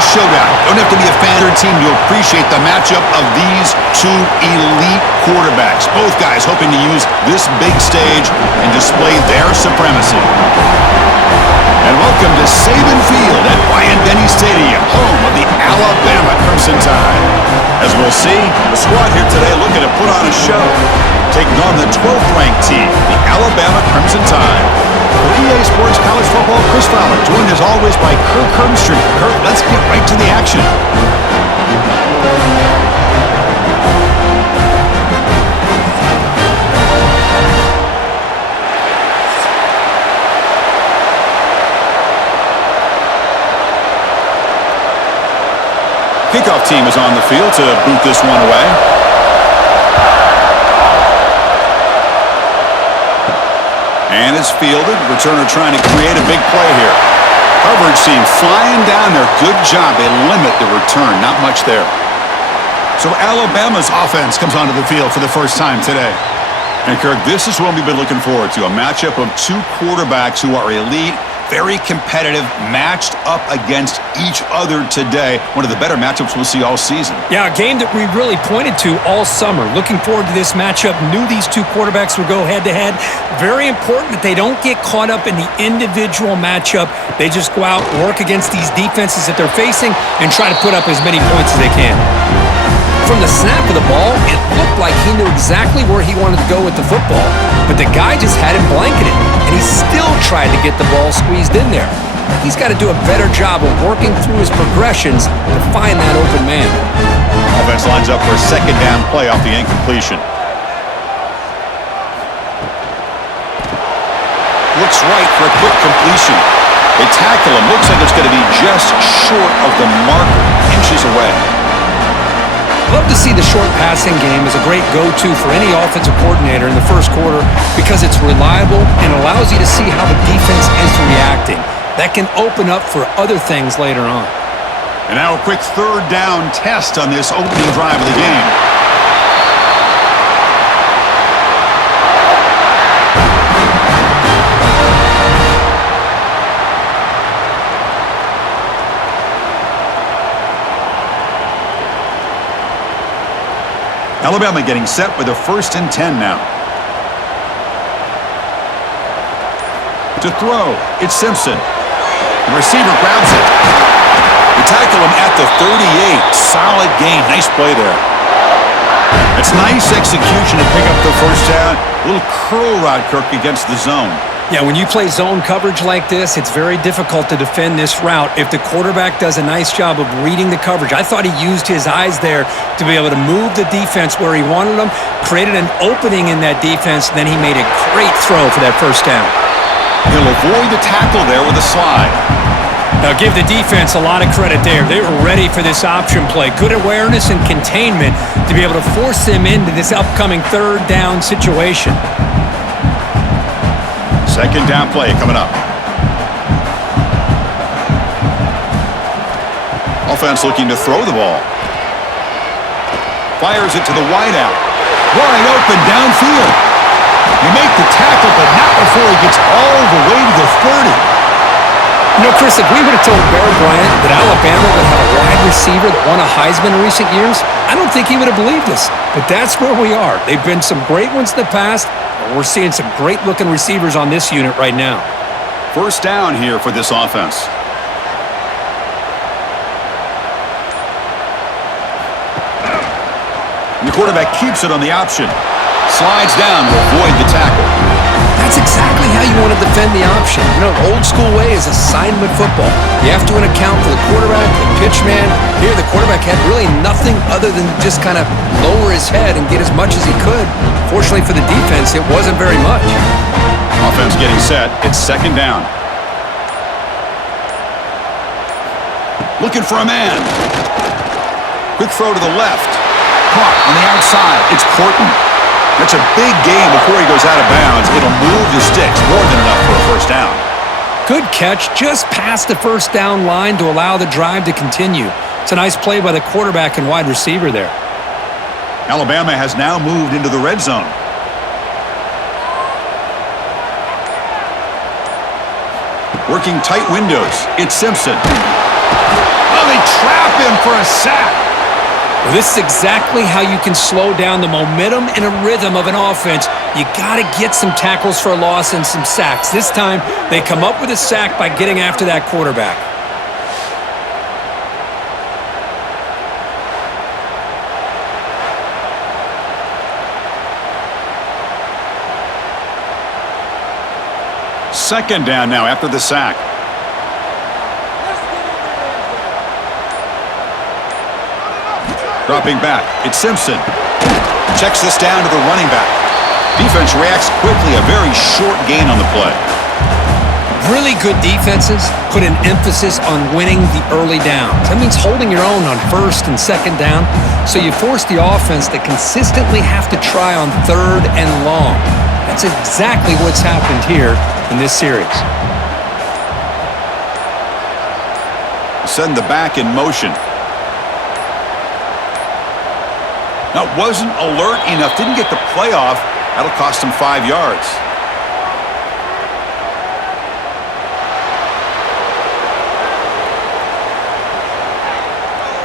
showdown. Don't have to be a fan or team to appreciate the matchup of these two elite quarterbacks. Both guys hoping to use this big stage and display their supremacy. And welcome to Saban Field at Bryant-Denny Stadium, home of the Alabama Crimson Tide. As we'll see, the squad here today looking to put on a show, taking on the 12th-ranked team, the Alabama Crimson Tide. For EA Sports College Football, Chris Fowler, joined as always by Kirk Hermstreet. Kirk, let's get right to the action. Kickoff team is on the field to boot this one away. And it's fielded. Returner trying to create a big play here. Coverage team flying down there. Good job. They limit the return. Not much there. So Alabama's offense comes onto the field for the first time today. And Kirk, this is what we've been looking forward to. A matchup of two quarterbacks who are elite, very competitive, matched up against each other today. One of the better matchups we'll see all season. Yeah, a game that we really pointed to all summer. Looking forward to this matchup. Knew these two quarterbacks would go head-to-head. Very important that they don't get caught up in the individual matchup. They just go out, work against these defenses that they're facing, and try to put up as many points as they can. From the snap of the ball, it looked like he knew exactly where he wanted to go with the football, but the guy just had him blanketed, and he still tried to get the ball squeezed in there. He's got to do a better job of working through his progressions to find that open man. Offense lines up for a second down play off the incompletion. Looks right for a quick completion. They tackle him. Looks like it's going to be just short of the marker, inches away. Love to see the short passing game as a great go-to for any offensive coordinator in the first quarter because it's reliable and allows you to see how the defense is reacting. That can open up for other things later on. And now a quick third down test on this opening drive of the game. Alabama getting set with a 1st and 10 now. To throw, it's Simpson. The receiver grabs it. They tackle him at the 38. Solid gain. Nice play there. It's nice execution to pick up the first down. A little curl rod, Kirk, against the zone. Yeah, when you play zone coverage like this, it's very difficult to defend this route if the quarterback does a nice job of reading the coverage. I thought he used his eyes there to be able to move the defense where he wanted them, created an opening in that defense, then he made a great throw for that first down. He'll avoid the tackle there with a slide. Now give the defense a lot of credit there. They were ready for this option play. Good awareness and containment to be able to force them into this upcoming third down situation. Second down play coming up. Offense looking to throw the ball. Fires it to the wideout. Wide open downfield. You make the tackle, but not before he gets all the way to the 30. You know, Chris, if we would have told Bear Bryant that Alabama would have a wide receiver that won a Heisman in recent years, I don't think he would have believed us. But that's where we are. They've been some great ones in the past. We're seeing some great-looking receivers on this unit right now. First down here for this offense. And the quarterback keeps it on the option. Slides down to avoid the tackle. That's exactly how you want to defend the option. You know, old-school way is assignment football. You have to account for the quarterback, the pitch man. Here, the quarterback had really nothing other than just kind of lower his head and get as much as he could. Fortunately for the defense, it wasn't very much. Offense getting set. It's second down. Looking for a man. Quick throw to the left. Caught on the outside. It's Corton. That's a big gain before he goes out of bounds. It'll move the sticks. More than enough for a first down. Good catch. Just past the first down line to allow the drive to continue. It's a nice play by the quarterback and wide receiver there. Alabama has now moved into the red zone. Working tight windows. It's Simpson. Oh, they him for a sack. Well, this is exactly how you can slow down the momentum and a rhythm of an offense. You got to get some tackles for a loss and some sacks. This time, they come up with a sack by getting after that quarterback. Second down now after the sack. Dropping back, it's Simpson. Checks this down to the running back. Defense reacts quickly, a very short gain on the play. Really good defenses put an emphasis on winning the early downs. That means holding your own on first and second down, so you force the offense to consistently have to try on third and long. That's exactly what's happened here in this series. Send the back in motion. Now, wasn't alert enough, didn't get the play off. That'll cost him 5 yards.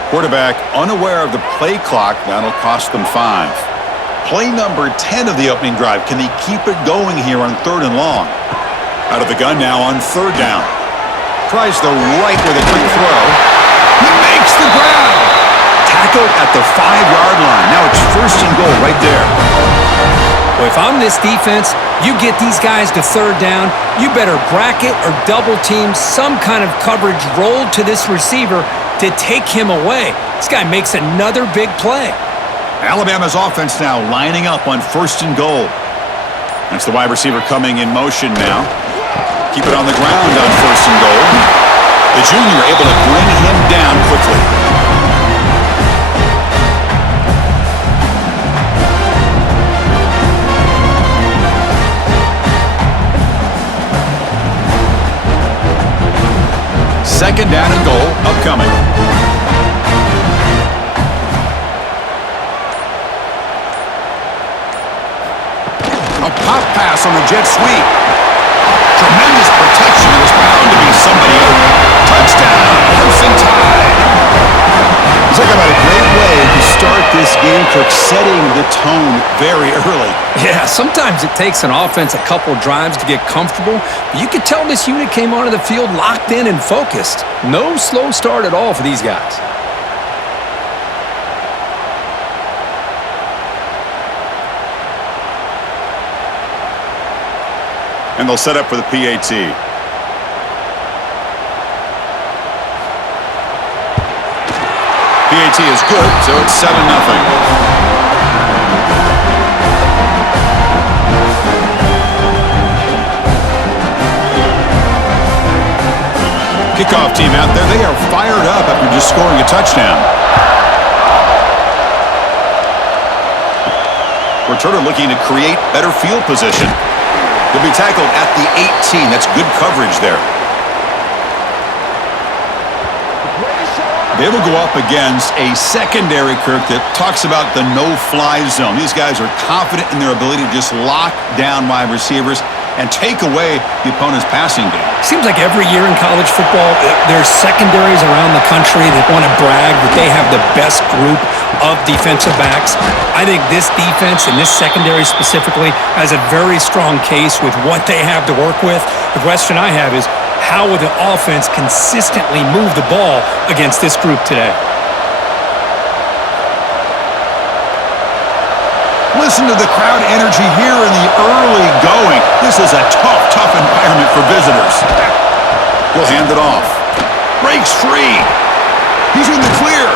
Quarterback unaware of the play clock. That'll cost them 5. Play number 10 of the opening drive. Can he keep it going here on third and long? Out of the gun now on third down. Tries the right with a quick throw. He makes the grab. Tackled at the 5-yard line. Now it's first and goal right there. Well, if I'm this defense, you get these guys to third down, you better bracket or double team some kind of coverage rolled to this receiver to take him away. This guy makes another big play. Alabama's offense now lining up on first and goal. That's the wide receiver coming in motion now. Keep it on the ground on first and goal. The junior able to bring him down quickly. Second down and goal upcoming. A pop pass on the jet sweep. Tremendous protection. It was bound to be somebody open. Touchdown, Crimson Tide. Talk about a great way to start this game, Cook, setting the tone very early. Yeah, sometimes it takes an offense a couple drives to get comfortable, but you could tell this unit came onto the field locked in and focused. No slow start at all for these guys. And they'll set up for the PAT. PAT is good, so it's 7-0. Kickoff team out there, they are fired up after just scoring a touchdown. Returner looking to create better field position. He'll be tackled at the 18. That's good coverage there. They will go up against a secondary, Kirk, that talks about the no-fly zone. These guys are confident in their ability to just lock down wide receivers and take away the opponent's passing game. Seems like every year in college football, there's secondaries around the country that want to brag that they have the best group of defensive backs. I think this defense and this secondary specifically has a very strong case with what they have to work with. The question I have is, how will the offense consistently move the ball against this group today? Listen to the crowd energy here in the early going. This is a tough environment for visitors. He'll hand it off. Breaks free. He's in the clear.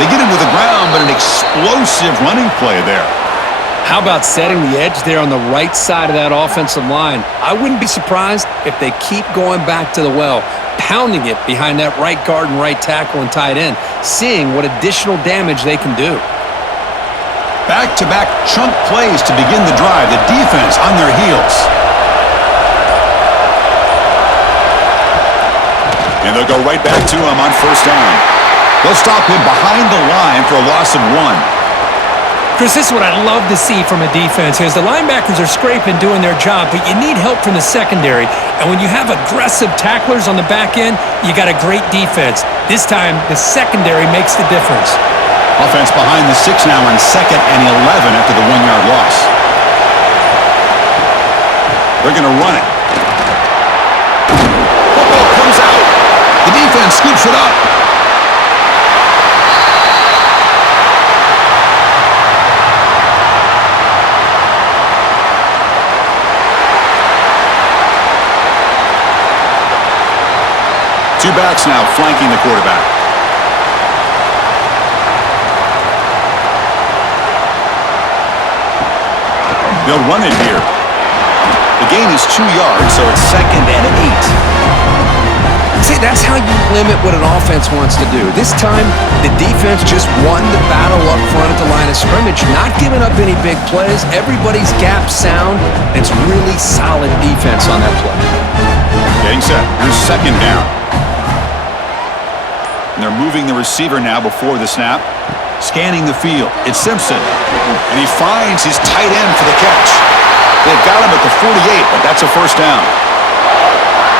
They get him to the ground, but an explosive running play there. How about setting the edge there on the right side of that offensive line? I wouldn't be surprised if they keep going back to the well, pounding it behind that right guard and right tackle and tight end, seeing what additional damage they can do. Back-to-back chunk plays to begin the drive. The defense on their heels. And they'll go right back to him on first down. They'll stop him behind the line for a loss of 1. Chris, this is what I love to see from a defense is the linebackers are scraping, doing their job, but you need help from the secondary. And when you have aggressive tacklers on the back end, you got a great defense. This time, the secondary makes the difference. Offense behind the 6 now on 2nd and 11 after the 1-yard loss. They're going to run it. Football comes out. The defense scoops it up. Two backs now flanking the quarterback. They'll run it here. The gain is 2 yards, so it's 2nd and 8. See, that's how you limit what an offense wants to do. This time, the defense just won the battle up front at the line of scrimmage, not giving up any big plays. Everybody's gap sound. It's really solid defense on that play. Getting set. Here's 2nd down. And they're moving the receiver now before the snap. Scanning the field. It's Simpson. And he finds his tight end for the catch. They've got him at the 48, but that's a first down.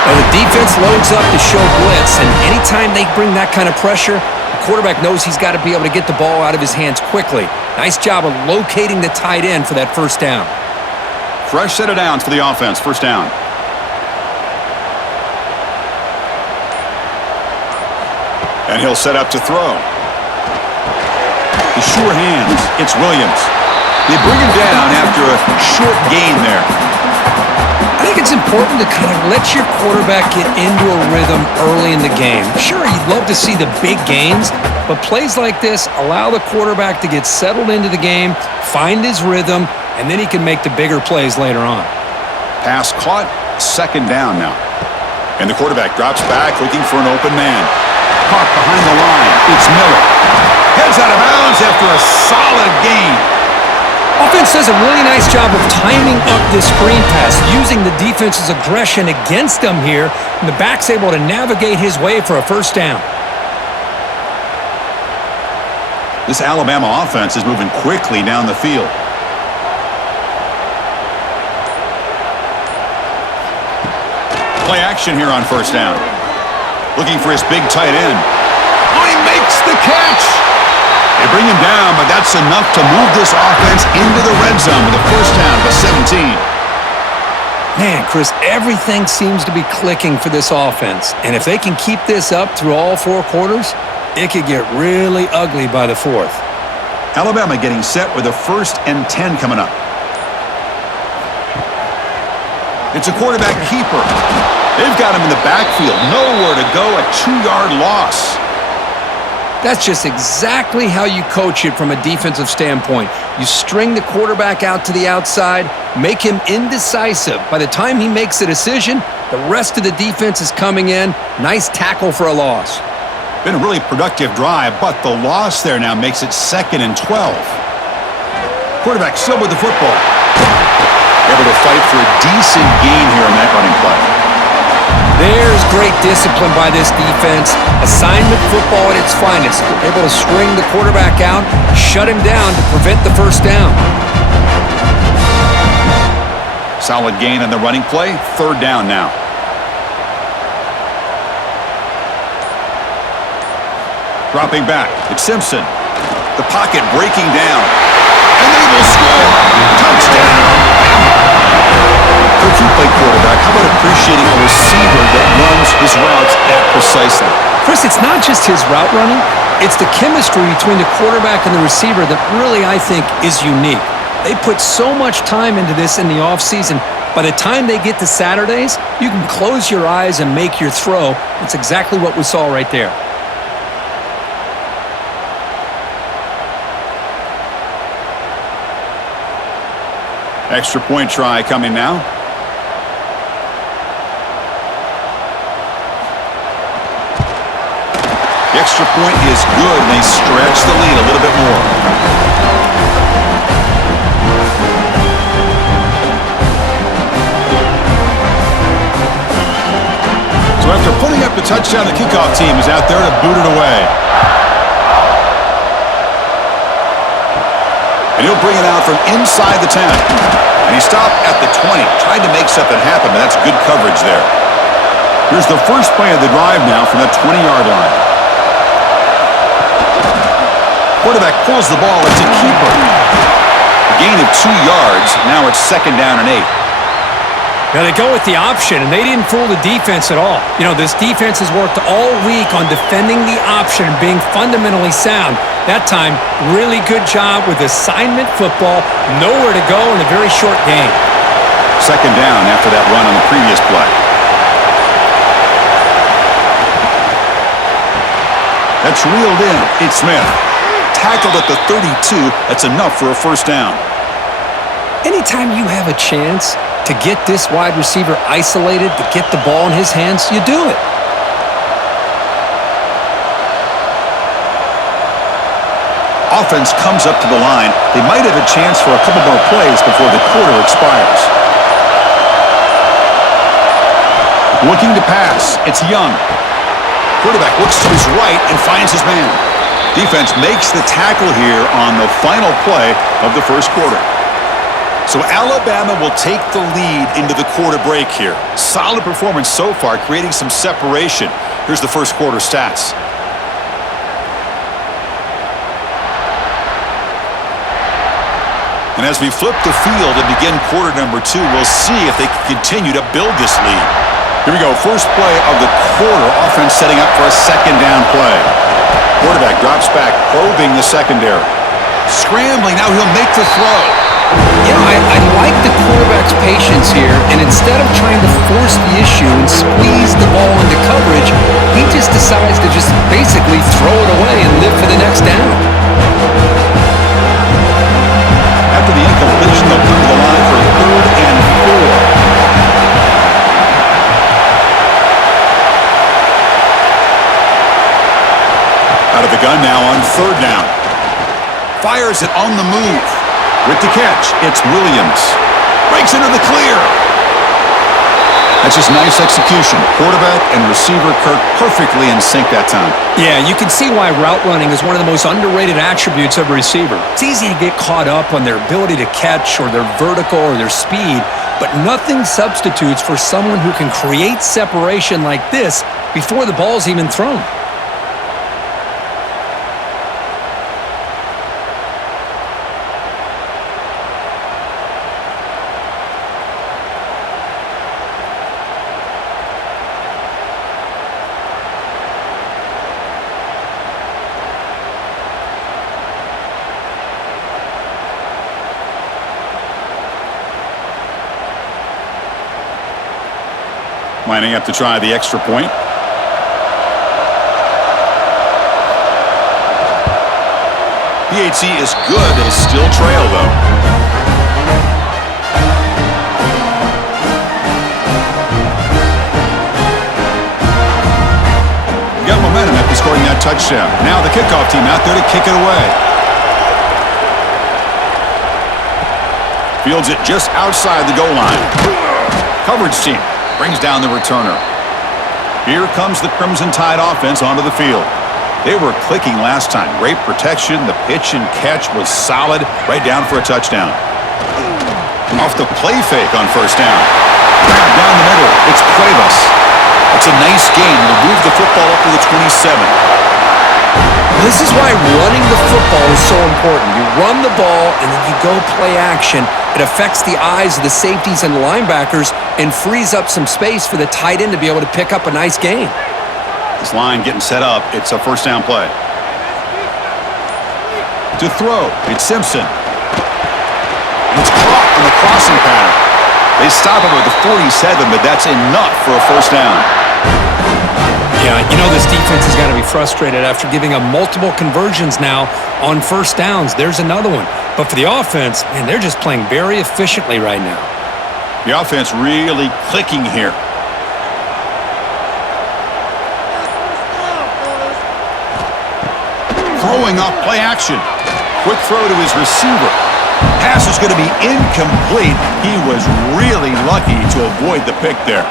Now the defense loads up to show blitz, and anytime they bring that kind of pressure, the quarterback knows he's got to be able to get the ball out of his hands quickly. Nice job of locating the tight end for that first down. Fresh set of downs for the offense. First down. And he'll set up to throw. The sure hands. It's Williams. They bring him down after a short gain there. I think it's important to kind of let your quarterback get into a rhythm early in the game. Sure, you'd love to see the big gains, but plays like this allow the quarterback to get settled into the game, find his rhythm, and then he can make the bigger plays later on. Pass caught. 2nd down now. And the quarterback drops back looking for an open man. Caught behind the line. It's Miller. Heads out of bounds after a solid gain. Offense does a really nice job of timing up this screen pass, using the defense's aggression against them here, and the back's able to navigate his way for a first down. This Alabama offense is moving quickly down the field. Play action here on first down. Looking for his big tight end. Oh, he makes the catch! They bring him down, but that's enough to move this offense into the red zone with a first down of 17. Man, Chris, everything seems to be clicking for this offense. And if they can keep this up through all 4 quarters, it could get really ugly by the 4th. Alabama getting set with a 1st and 10 coming up. It's a quarterback keeper. They've got him in the backfield. Nowhere to go, a 2-yard loss. That's just exactly how you coach it from a defensive standpoint. You string the quarterback out to the outside, make him indecisive. By the time he makes a decision, the rest of the defense is coming in. Nice tackle for a loss. Been a really productive drive, but the loss there now makes it 2nd and 12. Quarterback still with the football. Able to fight for a decent gain here on that running play. There's great discipline by this defense. Assignment football at its finest. Able to string the quarterback out, shut him down to prevent the first down. Solid gain on the running play. 3rd down now. Dropping back. It's Simpson. The pocket breaking down. And they will score. Touchdown. Coach, you play quarterback. How about appreciating a receiver that runs his routes that precisely? Chris, it's not just his route running. It's the chemistry between the quarterback and the receiver that really, I think, is unique. They put so much time into this in the offseason. By the time they get to Saturdays, you can close your eyes and make your throw. That's exactly what we saw right there. Extra point try coming now. The extra point is good, and they stretch the lead a little bit more. So after putting up the touchdown, the kickoff team is out there to boot it away. And he'll bring it out from inside the 10. And he stopped at the 20. Tried to make something happen, but that's good coverage there. Here's the first play of the drive now from the 20-yard line. Quarterback pulls the ball. It's a keeper. A gain of 2 yards. Now it's 2nd down and 8. Now they go with the option, and they didn't fool the defense at all. You know, this defense has worked all week on defending the option and being fundamentally sound. That time, really good job with assignment football. Nowhere to go in a very short game. 2nd down after that run on the previous play. That's reeled in. It's Smith. Tackled at the 32. That's enough for a 1st down. Anytime you have a chance to get this wide receiver isolated, to get the ball in his hands, you do it. Offense comes up to the line. They might have a chance for a couple more plays before the quarter expires. Looking to pass. It's Young. Quarterback looks to his right and finds his man. Defense makes the tackle here on the final play of the first quarter. So Alabama will take the lead into the quarter break here. Solid performance so far, creating some separation. Here's the first quarter stats. And as we flip the field and begin quarter number 2, we'll see if they can continue to build this lead. Here we go, first play of the quarter. Offense setting up for a 2nd down play. Quarterback drops back, probing the secondary. Scrambling, now he'll make the throw. You know, I like the quarterback's patience here, and instead of trying to force the issue and squeeze the ball into coverage, he just decides to just basically throw it away and live for the next down. After the incompletion, they'll come to the line for 3rd and 4. Out of the gun now on 3rd down. Fires it on the move. With the catch, it's Williams. Breaks into the clear. That's just nice execution. Quarterback and receiver Kirk perfectly in sync that time. Yeah, you can see why route running is one of the most underrated attributes of a receiver. It's easy to get caught up on their ability to catch or their vertical or their speed, but nothing substitutes for someone who can create separation like this before the ball's even thrown. Lining up to try the extra point. PAT is good. It'll still trail, though. Got momentum after scoring that touchdown. Now the kickoff team out there to kick it away. Fields it just outside the goal line. Coverage team brings down the returner. Here comes the Crimson Tide offense onto the field. They were clicking last time. Great protection. The pitch and catch was solid. Right down for a touchdown. Off the play fake on 1st down. Grabbed down the middle. It's Cuevas. It's a nice gain. Will move the football up to the 27. This is why running the football is so important. You run the ball, and then you go play action. It affects the eyes of the safeties and the linebackers and frees up some space for the tight end to be able to pick up a nice gain. This line getting set up. It's a 1st down play. To throw, it's Simpson. It's caught on the crossing pattern. They stop him at the 47, but that's enough for a 1st down. Yeah, you know this defense has got to be frustrated after giving up multiple conversions now on 1st downs. There's another one. But for the offense, man, they're just playing very efficiently right now. The offense really clicking here. Throwing off play action. Quick throw to his receiver. Pass is going to be incomplete. He was really lucky to avoid the pick there.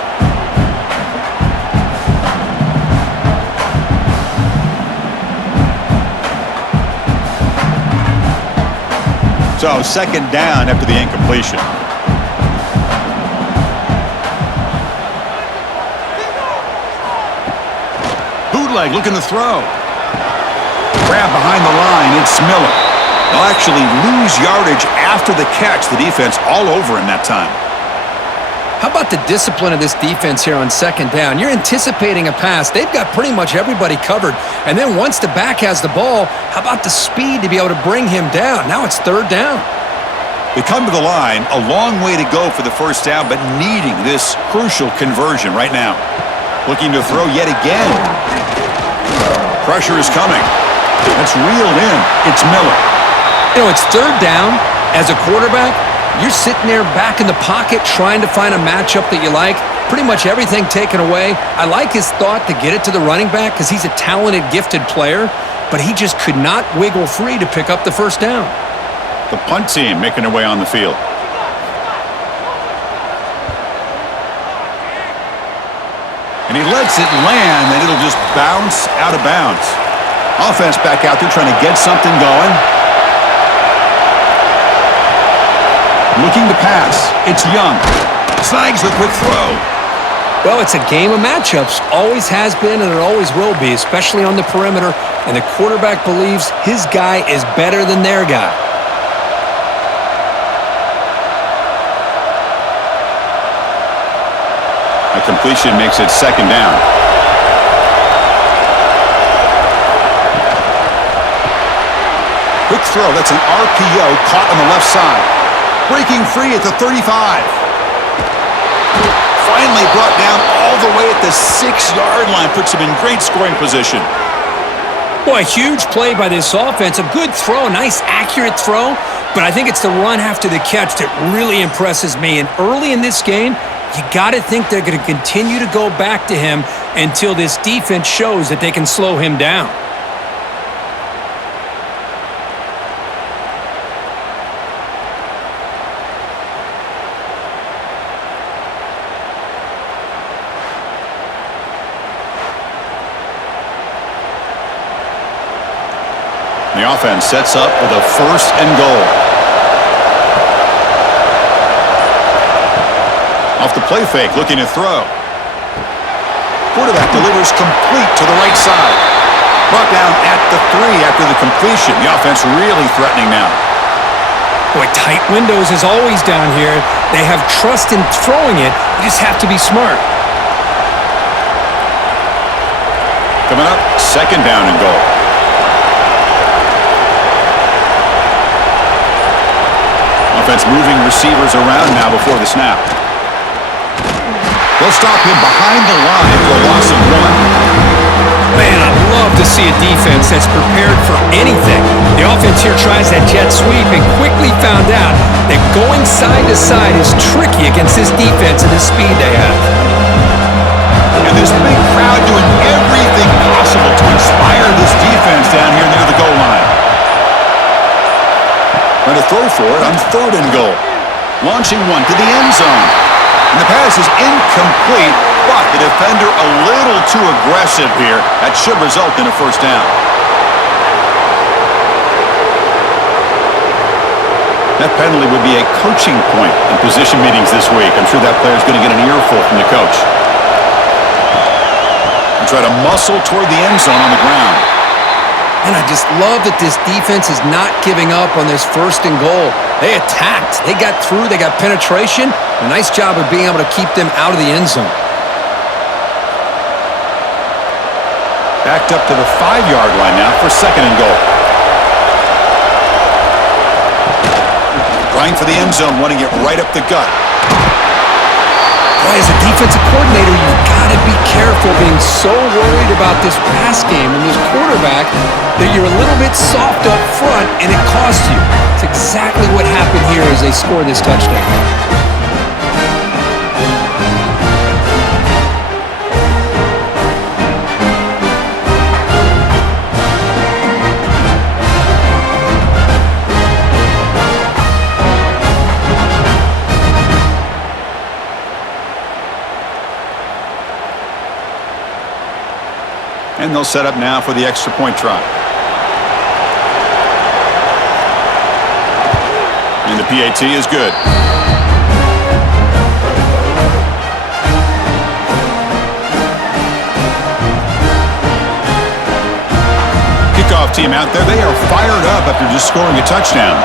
So second down after the incompletion. Bootleg looking to throw. Grab behind the line. It's Miller. They'll actually lose yardage after the catch. The defense all over him that time. How about the discipline of this defense here on second down? You're anticipating a pass. They've got pretty much everybody covered. And then once the back has the ball, how about the speed to be able to bring him down? Now it's third down. They come to the line, a long way to go for the first down, but needing this crucial conversion right now. Looking to throw yet again. Pressure is coming. It's reeled in. It's Miller. You know, it's third down. As a quarterback, you're sitting there back in the pocket trying to find a matchup that you like. Pretty much everything taken away. I like his thought to get it to the running back because he's a talented, gifted player, but he just could not wiggle free to pick up the first down. The punt team making their way on the field. And he lets it land, and it'll just bounce out of bounds. Offense back out there trying to get something going. Looking to pass. It's Young. Snags the quick throw. Well, it's a game of matchups. Always has been, and it always will be, especially on the perimeter. And the quarterback believes his guy is better than their guy. A completion makes it second down. Quick throw. That's an RPO caught on the left side. Breaking free at the 35. Finally brought down all the way at the 6-yard line. Puts him in great scoring position. Boy, huge play by this offense. A good throw, a nice accurate throw. But I think it's the run after the catch that really impresses me. And early in this game, you got to think they're going to continue to go back to him until this defense shows that they can slow him down. The offense sets up with a first and goal. Off the play fake, looking to throw. Quarterback delivers complete to the right side. Brought down at the 3 after the completion. The offense really threatening now. Boy, tight windows is always down here. They have trust in throwing it. You just have to be smart. Coming up, second down and goal. Offense moving receivers around now before the snap. They'll stop him behind the line for a loss of 1. Man, I'd love to see a defense that's prepared for anything. The offense here tries that jet sweep and quickly found out that going side to side is tricky against this defense and the speed they have. And this big crowd doing everything possible to inspire this defense down here near the goal line. Trying to throw for it on third and goal. Launching one to the end zone. And the pass is incomplete, but the defender a little too aggressive here. That should result in a first down. That penalty would be a coaching point in position meetings this week. I'm sure that player's going to get an earful from the coach. And try to muscle toward the end zone on the ground. And I just love that this defense is not giving up on this first and goal. They attacked. They got through. They got penetration. A nice job of being able to keep them out of the end zone. Backed up to the 5-yard line now for second and goal. Trying for the end zone, running it right up the gut. Boy, as a defensive coordinator, you've got to be careful being so worried about this pass game and this quarterback that you're a little bit soft up front and it costs you. It's exactly what happened here as they score this touchdown. And they'll set up now for the extra point try. PAT is good. Kickoff team out there. They are fired up after just scoring a touchdown.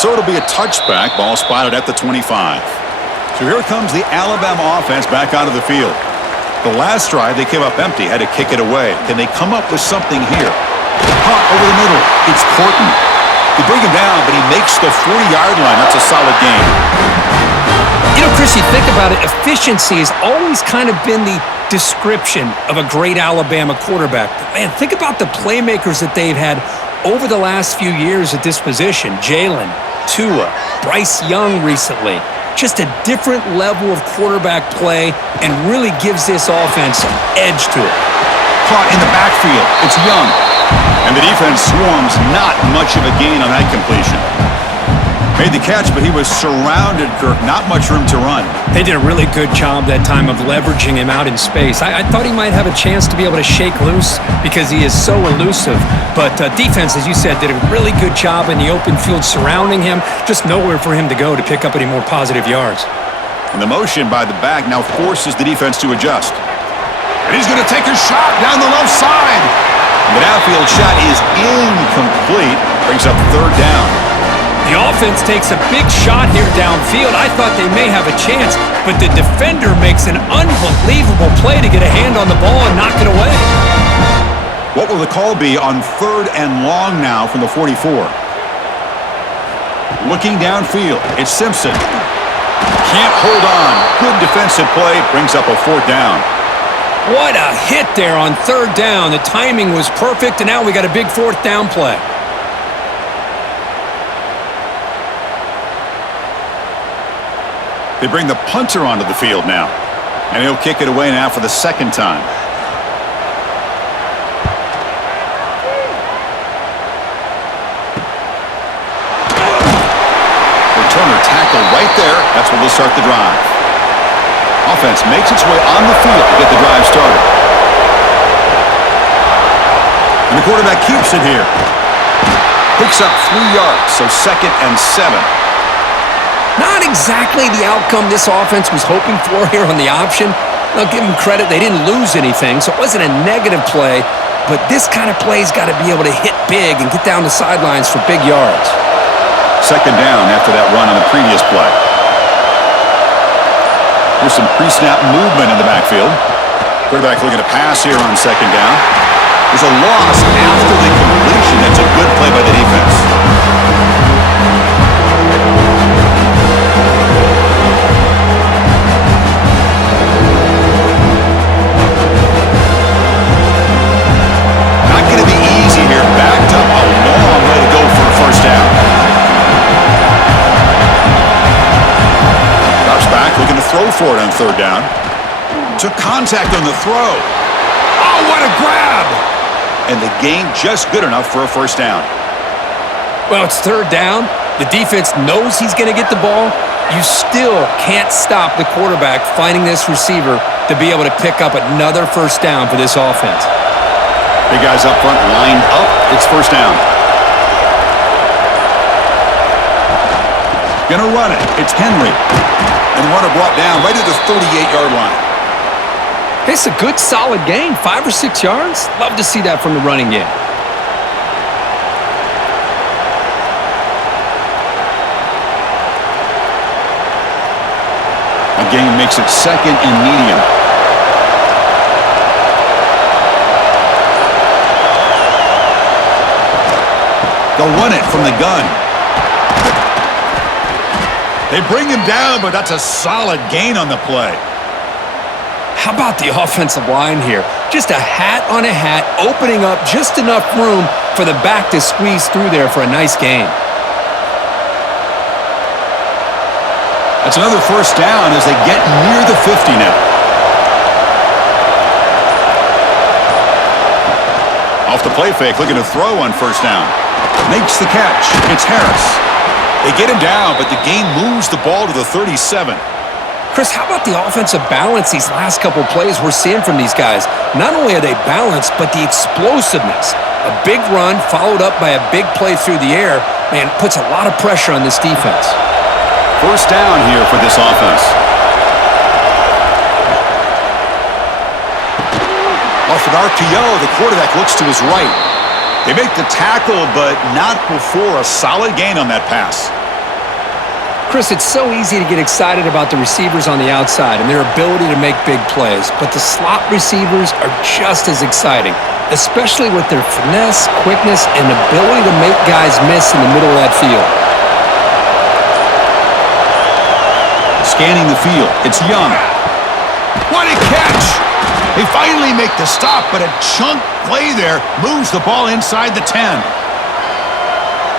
So it'll be a touchback. Ball spotted at the 25. So here comes the Alabama offense back out of the field. The last drive, they came up empty, had to kick it away. Can they come up with something here? Caught over the middle. It's Horton. They bring him down, but he makes the 40-yard line. That's a solid game. You know, Chris, you think about it, efficiency has always kind of been the description of a great Alabama quarterback. But man, think about the playmakers that they've had over the last few years at this position. Jalen, Tua, Bryce Young recently. Just a different level of quarterback play and really gives this offense an edge to it. Caught in the backfield. It's Young. And the defense swarms. Not much of a gain on that completion. Made the catch, but he was surrounded, Kirk. Not much room to run. They did a really good job that time of leveraging him out in space. I thought he might have a chance to be able to shake loose because he is so elusive. But defense, as you said, did a really good job in the open field surrounding him. Just nowhere for him to go to pick up any more positive yards. And the motion by the back now forces the defense to adjust. And he's going to take a shot down the left side. The downfield shot is incomplete. Brings up third down. The offense takes a big shot here downfield. I thought they may have a chance, but the defender makes an unbelievable play to get a hand on the ball and knock it away. What will the call be on third and long now from the 44? Looking downfield, it's Simpson. Can't hold on. Good defensive play. Brings up a fourth down. What a hit there on third down. The timing was perfect, and now we got a big fourth down play. They bring the punter onto the field now. And he'll kick it away now for the second time. Returner tackle right there. That's where they'll start the drive. Offense makes its way on the field to get the drive started. And the quarterback keeps it here. Picks up 3 yards, so 2nd and 7. Not exactly the outcome this offense was hoping for here on the option. I'll give them credit. They didn't lose anything, so it wasn't a negative play. But this kind of play's got to be able to hit big and get down the sidelines for big yards. Second down after that run on the previous play. There's some pre-snap movement in the backfield. Quarterback looking to pass here on second down. There's a loss after the completion. That's a good play by the defense. Throw for it on third down. Took contact on the throw. Oh, what a grab! And the gain just good enough for a first down. Well, it's third down. The defense knows he's going to get the ball. You still can't stop the quarterback finding this receiver to be able to pick up another first down for this offense. Big guys up front lined up. It's first down. Gonna run it. It's Henry. And the runner brought down right at the 38-yard line. It's a good, solid gain. 5 or 6 yards. Love to see that from the running game. A gain makes it 2nd and medium. They'll run it from the gun. They bring him down, but that's a solid gain on the play. How about the offensive line here? Just a hat on a hat, opening up just enough room for the back to squeeze through there for a nice gain. That's another first down as they get near the 50 now. Off the play fake, looking to throw on first down. Makes the catch. It's Harris. They get him down, but the gain moves the ball to the 37. Chris, how about the offensive balance these last couple plays we're seeing from these guys? Not only are they balanced, but the explosiveness. A big run followed up by a big play through the air, man, puts a lot of pressure on this defense. First down here for this offense. Off an RPO, the quarterback looks to his right. They make the tackle, but not before a solid gain on that pass. Chris, it's so easy to get excited about the receivers on the outside and their ability to make big plays, but the slot receivers are just as exciting, especially with their finesse, quickness, and ability to make guys miss in the middle of that field. Scanning the field, it's Young. What a catch! They finally make the stop, but a chunk play there moves the ball inside the 10.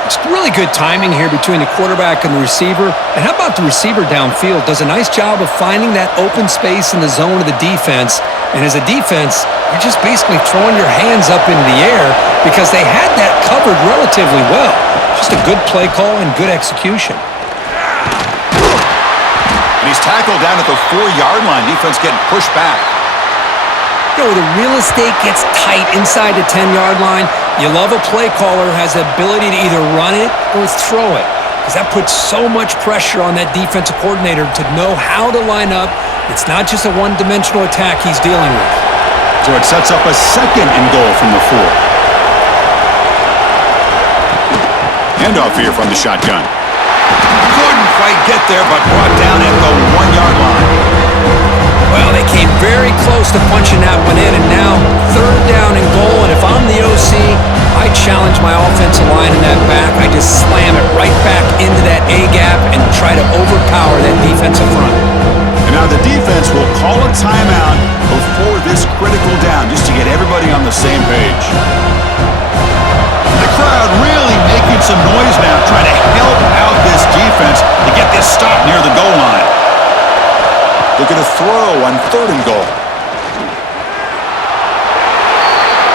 It's really good timing here between the quarterback and the receiver. And how about the receiver downfield? Does a nice job of finding that open space in the zone of the defense. And as a defense, you're just basically throwing your hands up into the air because they had that covered relatively well. Just a good play call and good execution. And he's tackled down at the 4-yard line. Defense getting pushed back. You know, the real estate gets tight inside the 10-yard line. You love a play caller who has the ability to either run it or throw it, because that puts so much pressure on that defensive coordinator to know how to line up. It's not just a one-dimensional attack he's dealing with. So it sets up a second and goal from the 4. Handoff here from the shotgun. Couldn't quite get there, but brought down at the 1-yard line. Well, they came very close to punching that one in, and now third down and goal. And if I'm the OC, I challenge my offensive line in that back. I just slam it right back into that A-gap and try to overpower that defensive front. And now the defense will call a timeout before this critical down, just to get everybody on the same page. The crowd really making some noise now, trying to help out this defense to get this stop near the goal line. They're going to throw on third and goal.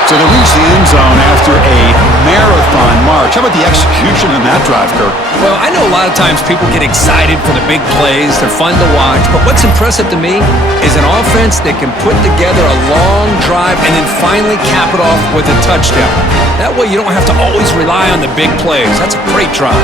So they reach the end zone after a marathon march. How about the execution in that drive, Kirk? Well, I know a lot of times people get excited for the big plays. They're fun to watch. But what's impressive to me is an offense that can put together a long drive and then finally cap it off with a touchdown. That way you don't have to always rely on the big plays. That's a great drive.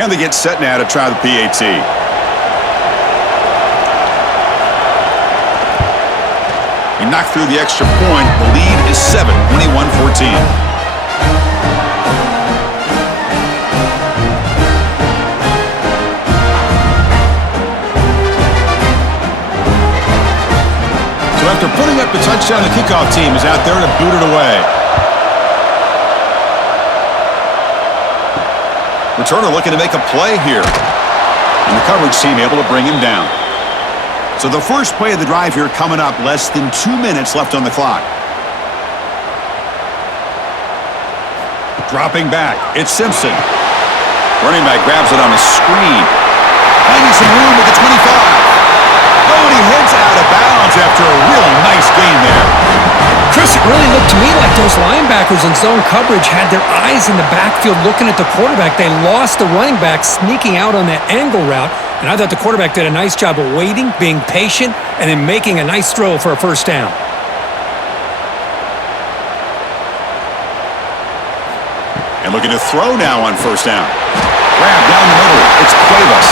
And they get set now to try the PAT. He knocked through the extra point. The lead is 7, 21-14. So after putting up the touchdown, the kickoff team is out there to boot it away. Returner looking to make a play here. And the coverage team able to bring him down. So the first play of the drive here coming up, less than 2 minutes left on the clock. Dropping back, it's Simpson. Running back grabs it on a screen. Finding some room at the 25. Oh, and he heads out of bounds after a really nice gain there. Chris, it really looked to me like those linebackers in zone coverage had their eyes in the backfield looking at the quarterback. They lost the running back sneaking out on that angle route, and I thought the quarterback did a nice job of waiting, being patient, and then making a nice throw for a first down. And looking to throw now on first down. Grab down the middle. It's Cuevas.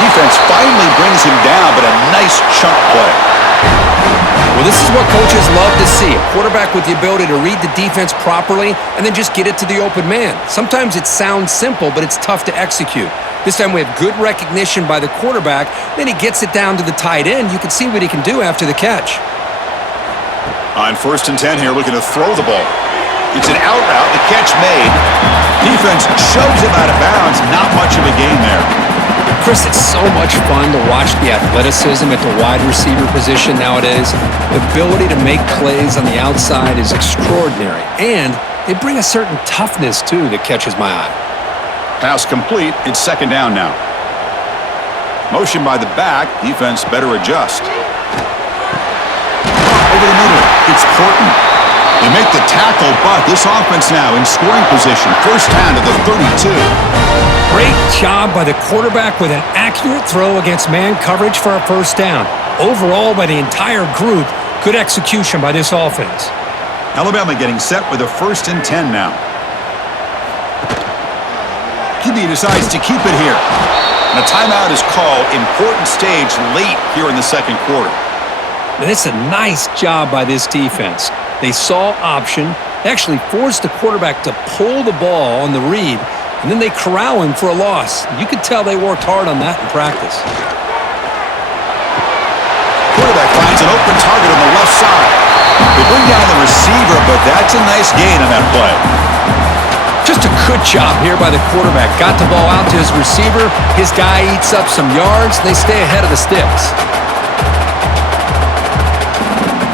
Defense finally brings him down, but a nice chunk play. Well, this is what coaches love to see, a quarterback with the ability to read the defense properly and then just get it to the open man. Sometimes it sounds simple, but it's tough to execute. This time we have good recognition by the quarterback, then he gets it down to the tight end. You can see what he can do after the catch. On first and 10 here, looking to throw the ball. It's an out route, the catch made. Defense shoves him out of bounds, not much of a gain there. Chris, it's so much fun to watch the athleticism at the wide receiver position nowadays. The ability to make plays on the outside is extraordinary, and they bring a certain toughness, too, that catches my eye. Pass complete. It's second down now. Motion by the back. Defense better adjust. over the middle. It's Horton. They make the tackle, but this offense now in scoring position. First down to the 32. Great job by the quarterback with an accurate throw against man coverage for a first down. Overall, by the entire group, good execution by this offense. Alabama getting set with a 1st and 10 now. QB decides to keep it here. And a timeout is called. Important stage late here in the second quarter. And it's a nice job by this defense. They saw option. They actually forced the quarterback to pull the ball on the read, and then they corral him for a loss. You could tell they worked hard on that in practice. Quarterback finds an open target on the left side. They bring down the receiver, but that's a nice gain on that play. Just a good job here by the quarterback. Got the ball out to his receiver. His guy eats up some yards. They stay ahead of the sticks.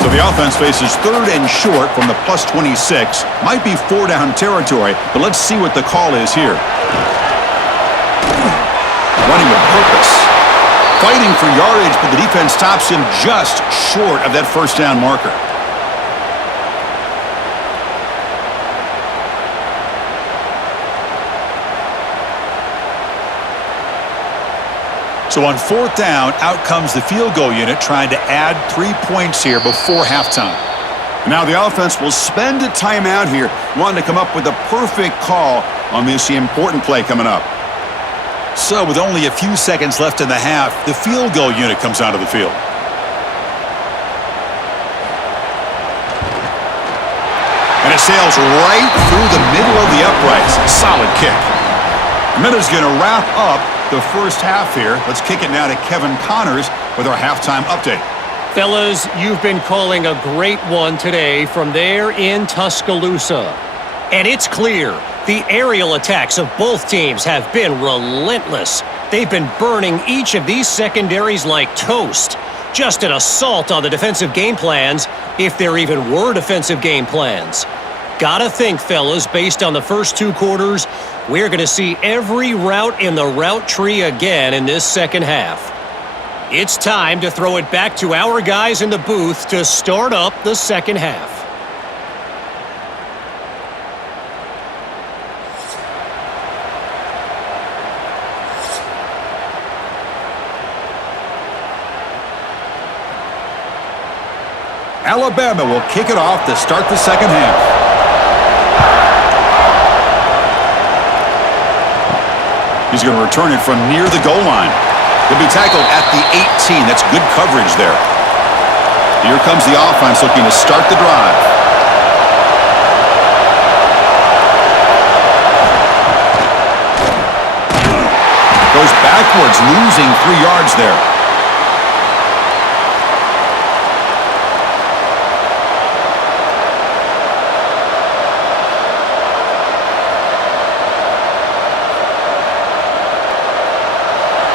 So the offense faces 3rd and short from the plus 26. Might be 4-down territory, but let's see what the call is here. Running with purpose. Fighting for yardage, but the defense stops him just short of that first down marker. So on 4th down, out comes the field goal unit trying to add 3 points here before halftime. Now the offense will spend a timeout here, wanting to come up with a perfect call on this important play coming up. So with only a few seconds left in the half, the field goal unit comes out of the field. And it sails right through the middle of the uprights. Solid kick. Minuta's going to wrap up the first half here. Let's kick it now to Kevin Connors with our halftime update. Fellas, you've been calling a great one today from there in Tuscaloosa. And it's clear the aerial attacks of both teams have been relentless. They've been burning each of these secondaries like toast. Just an assault on the defensive game plans, if there even were defensive game plans. Gotta think, fellas, based on the first 2 quarters, we're going to see every route in the route tree again in this second half. It's time to throw it back to our guys in the booth to start up the second half. Alabama will kick it off to start the second half. He's going to return it from near the goal line. He'll be tackled at the 18. That's good coverage there. Here comes the offense looking to start the drive. Goes backwards, losing 3 yards there.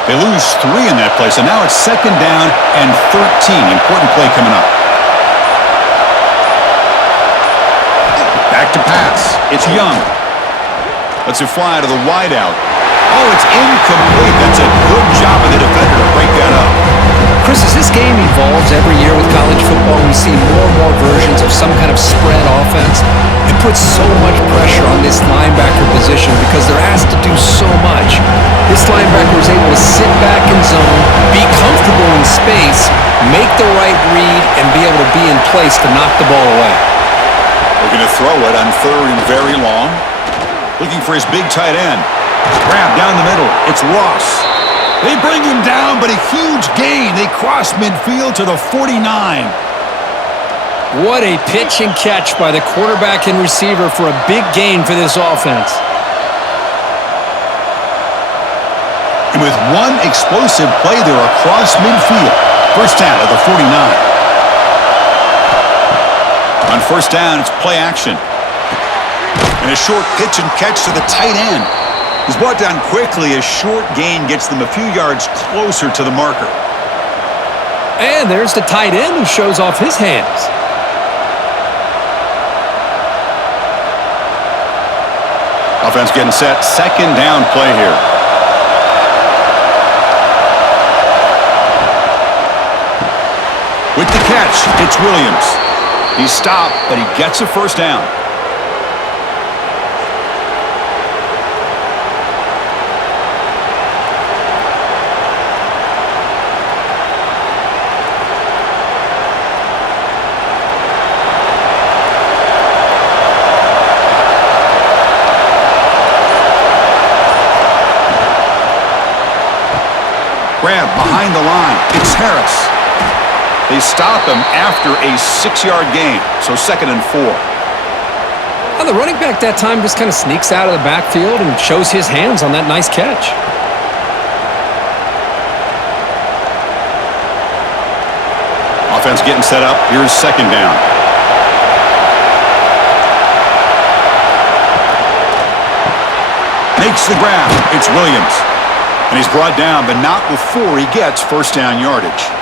They lose 3 in that play, so now it's 2nd down and 13. Important play coming up. Back to pass. It's Young. Lets it fly to the wideout. Oh, it's incomplete. That's a good job of the defender to break that up. Chris, as this game evolves every year with college football, we see more and more versions of some kind of spread offense. It puts so much pressure on this linebacker position because they're asked to do so much. This linebacker is able to sit back in zone, be comfortable in space, make the right read, and be able to be in place to knock the ball away. Looking to throw it on 3rd and very long. Looking for his big tight end. Grab down the middle. It's Ross. They bring him down, but a huge gain. They cross midfield to the 49. What a pitch and catch by the quarterback and receiver for a big gain for this offense. And with one explosive play there across midfield. First down at the 49. On first down, it's play action. And a short pitch and catch to the tight end. He's brought down quickly. A short gain gets them a few yards closer to the marker. And there's the tight end who shows off his hands. Offense getting set. 2nd down play here. With the catch. catch. It's Williams. He's stopped, but he gets a first down. Grab behind the line. It's Harris. They stop him after a 6-yard gain, so 2nd and 4. Well, the running back that time just kind of sneaks out of the backfield and shows his hands on that nice catch. Offense getting set up. Here's 2nd down. Makes the grab. It's Williams. And he's brought down, but not before he gets first down yardage.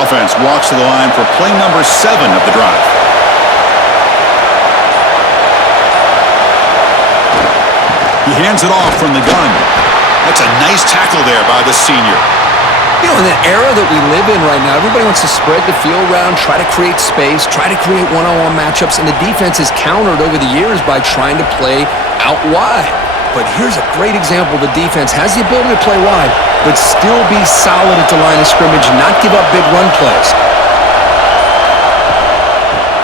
Offense walks to the line for play number 7 of the drive. He hands it off from the gun. That's a nice tackle there by the senior. You know, in the era that we live in right now, everybody wants to spread the field around, try to create space, try to create one-on-one matchups, and the defense is countered over the years by trying to play out wide. But here's a great example. The defense has the ability to play wide, but still be solid at the line of scrimmage, not give up big run plays.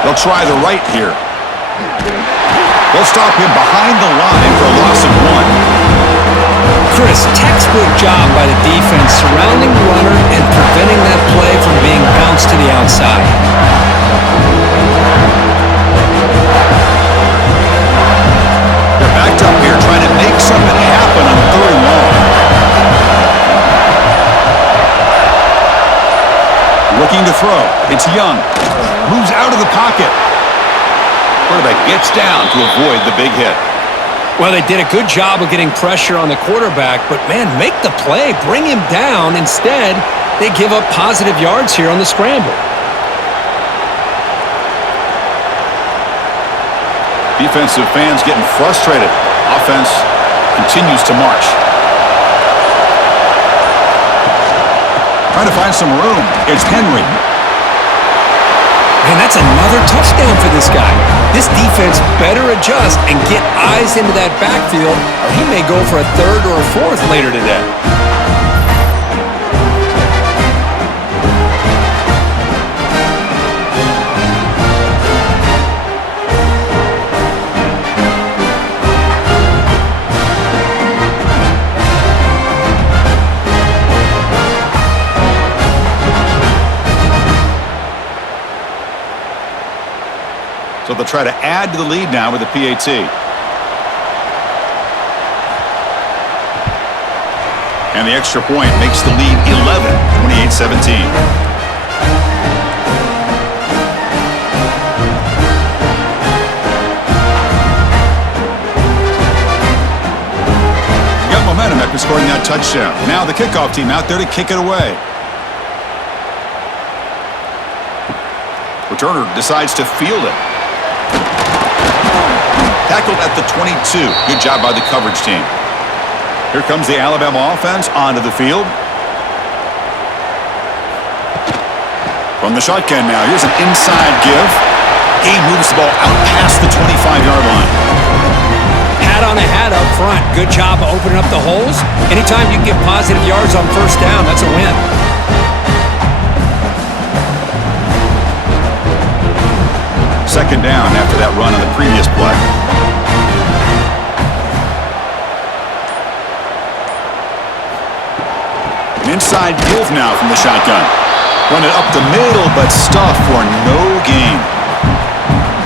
They'll try the right here. They'll stop him behind the line for a loss of 1. Chris, textbook job by the defense surrounding the runner and preventing that play from being bounced to the outside. They're backed up here trying to make something happen on 3rd and long. Looking to throw. It's Young. Moves out of the pocket. Quarterback gets down to avoid the big hit. Well, they did a good job of getting pressure on the quarterback, but, man, make the play. Bring him down. Instead, they give up positive yards here on the scramble. Defensive fans getting frustrated. Offense continues to march. Trying to find some room. It's Henry. Man, that's another touchdown for this guy. This defense better adjust and get eyes into that backfield, or he may go for a 3rd or a 4th later today. So they'll try to add to the lead now with the PAT. And the extra point makes the lead 11, 28-17. Got momentum after scoring that touchdown. Now the kickoff team out there to kick it away. Returner decides to field it. Tackled at the 22. Good job by the coverage team. Here comes the Alabama offense onto the field. From the shotgun now, here's an inside give. He moves the ball out past the 25-yard line. Hat on a hat up front. Good job of opening up the holes. Anytime you can get positive yards on first down, that's a win. Second down after that run on the previous play. An inside give now from the shotgun. Run it up the middle, but stuffed for no gain.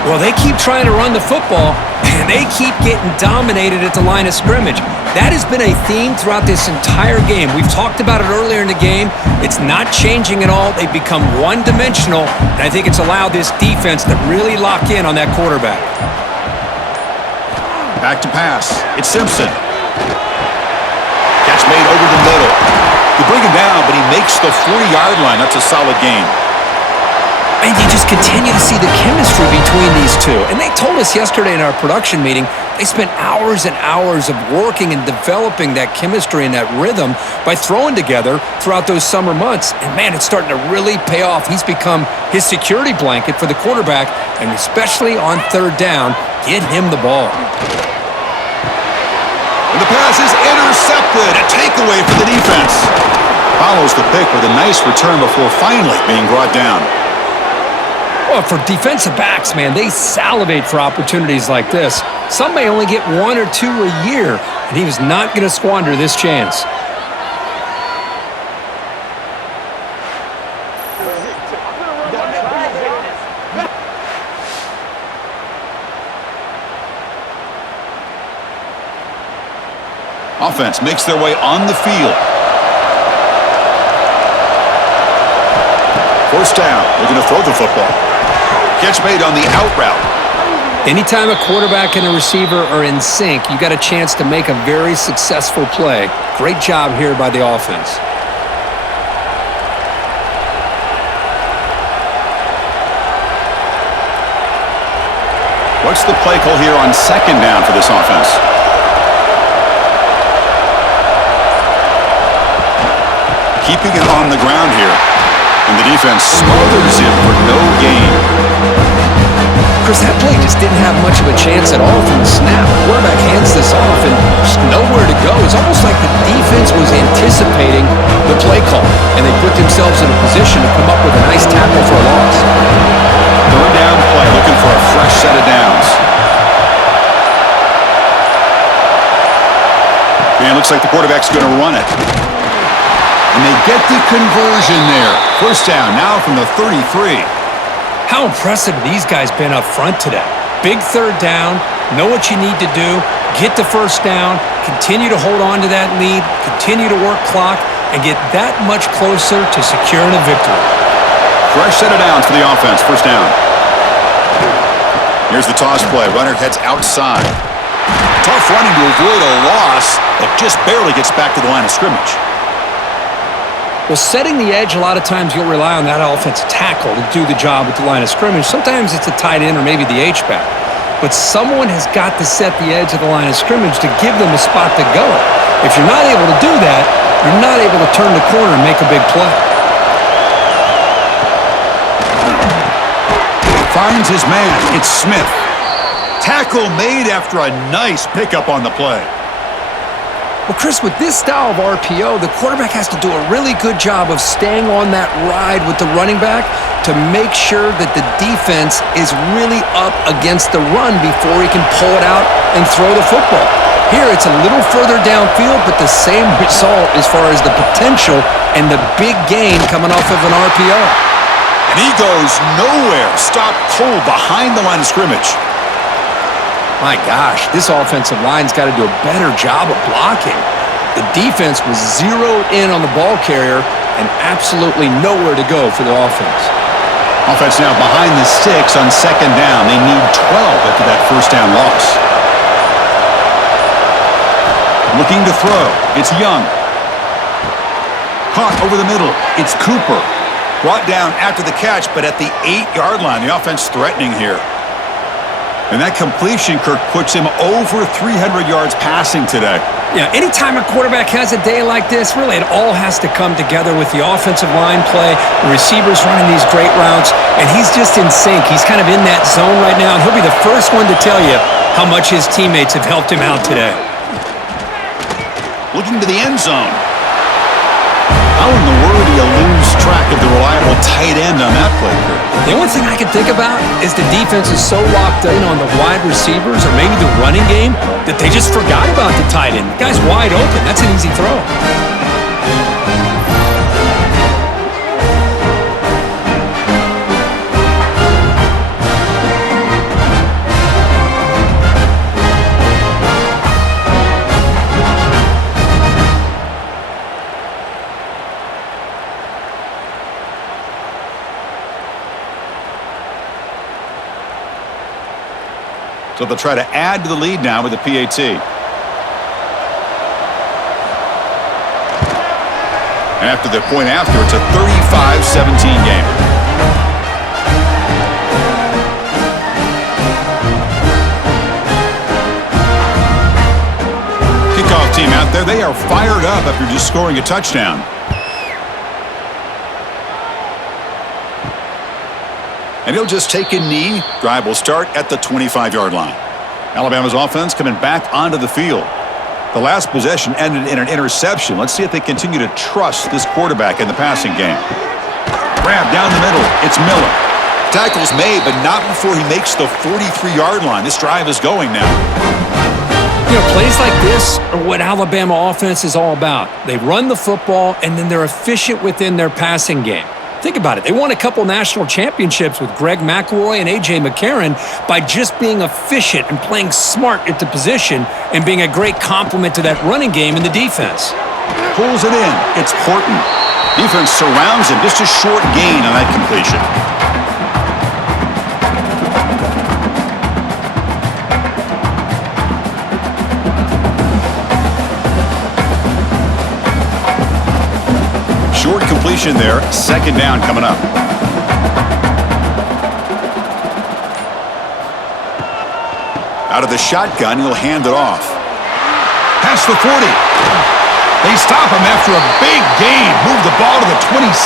Well, they keep trying to run the football, and they keep getting dominated at the line of scrimmage. That has been a theme throughout this entire game. We've talked about it earlier in the game. It's not changing at all. They've become one-dimensional, and I think it's allowed this defense to really lock in on that quarterback. Back to pass. It's Simpson. Catch made over the middle. They bring him down, but he makes the 40-yard line. That's a solid gain. And you just continue to see the chemistry between these two. And they told us yesterday in our production meeting, they spent hours and hours of working and developing that chemistry and that rhythm by throwing together throughout those summer months. And man, it's starting to really pay off. He's become his security blanket for the quarterback, and especially on third down, get him the ball. And the pass is intercepted. A takeaway for the defense. Follows the pick with a nice return before finally being brought down. Well, for defensive backs, man, they salivate for opportunities like this. Some may only get 1 or 2 a year, and he was not going to squander this chance. Offense makes their way on the field. First down. They're going to throw the football. Catch made on the out route. Anytime a quarterback and a receiver are in sync, you got a chance to make a very successful play. Great job here by the offense. What's the play call here on second down for this offense? Keeping it on the ground here. And the defense smothers him for no gain. Chris, that play just didn't have much of a chance at all from the snap. The quarterback hands this off and just nowhere to go. It's almost like the defense was anticipating the play call, and they put themselves in a position to come up with a nice tackle for a loss. Third down play, looking for a fresh set of downs. And it looks like the quarterback's going to run it. And they get the conversion there. First down now from the 33. How impressive these guys been up front today. Big third down, know what you need to do, get the first down, continue to hold on to that lead, continue to work clock, and get that much closer to securing a victory. Fresh set of downs for the offense. First down. Here's the toss play. Runner heads outside. Tough running to avoid a loss, but just barely gets back to the line of scrimmage. Well, setting the edge, a lot of times you'll rely on that offensive tackle to do the job at the line of scrimmage. Sometimes it's a tight end or maybe the H-back. But someone has got to set the edge of the line of scrimmage to give them a spot to go. If you're not able to do that, you're not able to turn the corner and make a big play. Finds his man. It's Smith. Tackle made after a nice pickup on the play. Well, Chris, with this style of RPO, the quarterback has to do a really good job of staying on that ride with the running back to make sure that the defense is really up against the run before he can pull it out and throw the football. Here, it's a little further downfield, but the same result as far as the potential and the big gain coming off of an RPO. And he goes nowhere. Stopped cold behind the line of scrimmage. My gosh, this offensive line's got to do a better job of blocking. The defense was zeroed in on the ball carrier and absolutely nowhere to go for the offense. Offense now behind the sticks on second down. They need 12 after that first down loss. Looking to throw. It's Young. Caught over the middle. It's Cooper. Brought down after the catch, but at the 8-yard line. The offense threatening here. And that completion, Kirk, puts him over 300 yards passing today. Yeah, anytime a quarterback has a day like this, really it all has to come together with the offensive line play, the receivers running these great routes, and he's just in sync. He's kind of in that zone right now, and he'll be the first one to tell you how much his teammates have helped him out today. Looking to the end zone. How in the world do you lose track of the reliable tight end on that play, Kirk? The only thing I can think about is the defense is so locked in on the wide receivers or maybe the running game that they just forgot about the tight end. The guy's wide open. That's an easy throw. So they'll try to add to the lead now with the PAT. And after the point after, it's a 35-17 game. team out there, they are fired up after just scoring a touchdown. And he'll just take a knee. Drive will start at the 25-yard line. Alabama's offense coming back onto the field. The last possession ended in an interception. Let's see if they continue to trust this quarterback in the passing game. Grab down the middle. It's Miller. Tackle's made, but not before he makes the 43-yard line. This drive is going now. You know, plays like this are what Alabama offense is all about. They run the football, and then they're efficient within their passing game. Think about it. They won a couple national championships with Greg McElroy and A.J. McCarron by just being efficient and playing smart at the position and being a great complement to that running game in the defense. Pulls it in. It's Horton. Defense surrounds him. Just a short gain on that completion. Short completion there. Second down coming up. Out of the shotgun, he'll hand it off. Past the 40. They stop him after a big gain. Move the ball to the 26.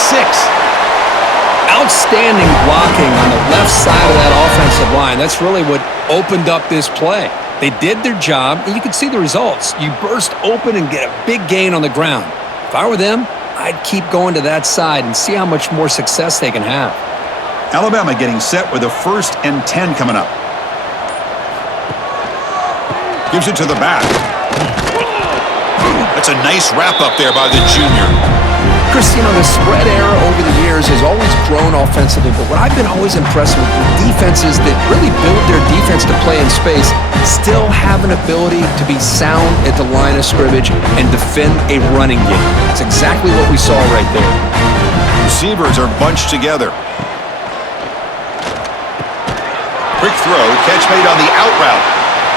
Outstanding blocking on the left side of that offensive line. That's really what opened up this play. They did their job, and you can see the results. You burst open and get a big gain on the ground. If I were them, I'd keep going to that side and see how much more success they can have. Alabama getting set with a 1st and 10 coming up. Gives it to the back. That's a nice wrap up there by the junior. Chris, you know, the spread era over the years has always grown offensively, but what I've been always impressed with defenses that really build their defense to play in space still have an ability to be sound at the line of scrimmage and defend a running game. That's exactly what we saw right there. Receivers are bunched together. Quick throw, catch made on the out route.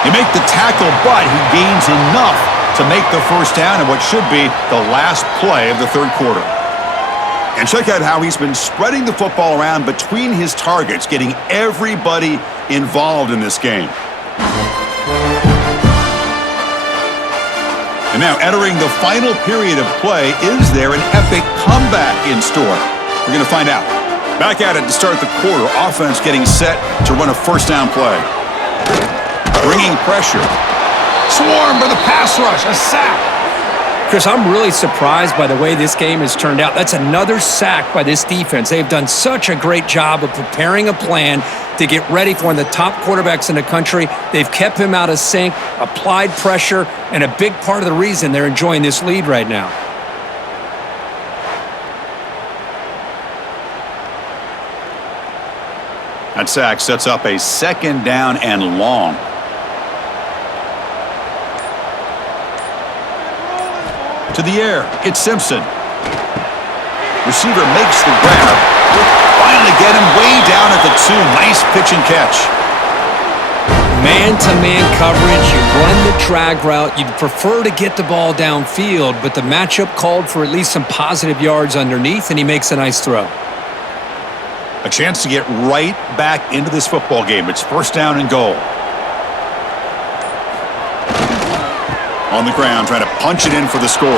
You make the tackle, but he gains enough to make the first down in what should be the last play of the third quarter. And check out how he's been spreading the football around between his targets, getting everybody involved in this game. And now entering the final period of play, is there an epic comeback in store? We're going to find out. Back at it to start the quarter. Offense getting set to run a first down play. Bringing pressure. Swarm for the pass rush. A sack. Chris, I'm really surprised by the way this game has turned out. That's another sack by this defense. They've done such a great job of preparing a plan to get ready for one of the top quarterbacks in the country. They've kept him out of sync, applied pressure, and a big part of the reason they're enjoying this lead right now. That sack sets up a 2nd down and long. To the air, it's Simpson. Receiver makes the grab. Finally get him way down at the 2. Nice pitch and catch. Man-to-man coverage, you run the drag route. You'd prefer to get the ball downfield, but the matchup called for at least some positive yards underneath, and he makes a nice throw. A chance to get right back into this football game. It's 1st down and goal. On the ground, trying to punch it in for the score.